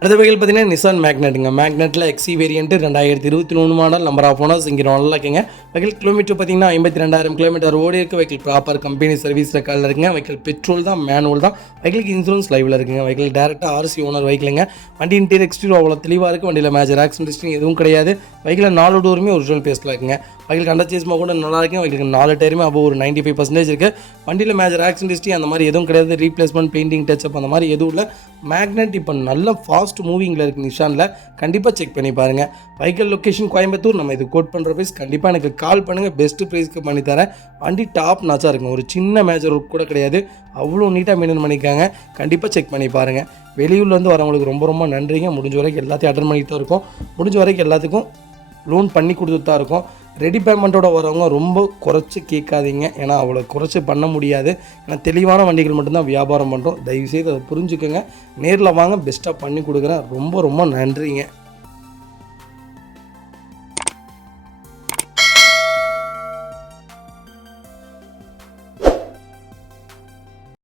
அடுத்த வெஹிக்கிள் பார்த்தீங்கன்னா நிசான் மேக்னெட்டுங்க. மேக்னெட்டில் XE variant 2023 model, number of owner, single ஓனரில் இருக்குங்க. வெஹிக்கிள் கிலோமீட்டர் பார்த்தீங்கன்னா 52,000 கிலோமீட்டர் ஓடி இருக்குது. வெஹிக்கிள் ப்ராப்பர் கம்பெனி சர்வீஸ் ரெக்கார்டில் இருக்குங்க. வெஹிக்கிள் பெட்ரோல் தான், மேனுவல் தான். வெஹிக்கிளுக்கு இன்சூரன்ஸ் லைவில் இருக்குங்க. வெஹிக்கிள் டேரெக்டாக RC ஓனர் வெஹிக்கிளுங்க. வண்டி இன்டீரியர் எக்ஸ்டீரியர் அவ்வளோ தெளிவாக இருக்குது. வண்டியில் மேஜர் ஆக்சிடென்ட் ஹிஸ்டரி எதுவும் கிடையாது. வெஹிக்கிள் 4 டோருமே ஒரிஜினல் பேஸில் இருக்குங்க. வெஹிக்கிள் அண்டர்சேஸ் கூட நல்லா இருக்குங்க. வெஹிக்கிள் 4 டயருமே அபோவ் ஒரு 95% இருக்குது. வண்டியில் மேஜர் ஆக்சிடென்ட் ஹிஸ்டரி அந்த மாதிரி எதுவும் கிடையாது. ரீப்ளேஸ்மெண்ட், பெயிண்டிங், டச்சப் அந்த மாதிரி எதுவும் இல்லை. மேக்னெட் இப்போ நல்ல ஃபாஸ்ட் மூவிங்கில் இருக்குது நிஷானில். கண்டிப்பாக செக் பண்ணி பாருங்கள். Vehicle location Coimbatore. நம்ம இது கோட் பண்ணுற ப்ரைஸ். கண்டிப்பாக எனக்கு கால் பண்ணுங்கள். பெஸ்ட்டு ப்ரைஸ்க்கு பண்ணித்தரேன். வண்டி டாப் நாச்சாக இருக்குங்க. ஒரு சின்ன மேஜர் ஒர்க் கூட கிடையாது. அவ்வளோ நீட்டாக மெயின்டைன் பண்ணியிருக்காங்க. கண்டிப்பாக செக் பண்ணி பாருங்கள். வெளியூர்லேருந்து வரவங்களுக்கு ரொம்ப ரொம்ப நன்றிங்க. முடிஞ்ச வரைக்கும் எல்லாத்தையும் அட்டன் பண்ணிட்டு தான் இருக்கும். முடிஞ்ச வரைக்கும் எல்லாத்துக்கும் லோன் பண்ணி கொடுத்துட்டு தான் இருக்கும். ரெடி பேமெண்ட்டோட வரவங்க ரொம்ப குறைச்சி கேட்காதீங்க. ஏன்னா அவ்வளோ குறைச்சி பண்ண முடியாது. ஏன்னா தெளிவான வண்டிகள் மட்டும்தான் வியாபாரம் பண்ணுறோம். தயவுசெய்து அதை புரிஞ்சுக்கோங்க. நேரில் வாங்க, பெஸ்ட்டாக பண்ணி கொடுக்குறேன். ரொம்ப ரொம்ப நன்றிங்க.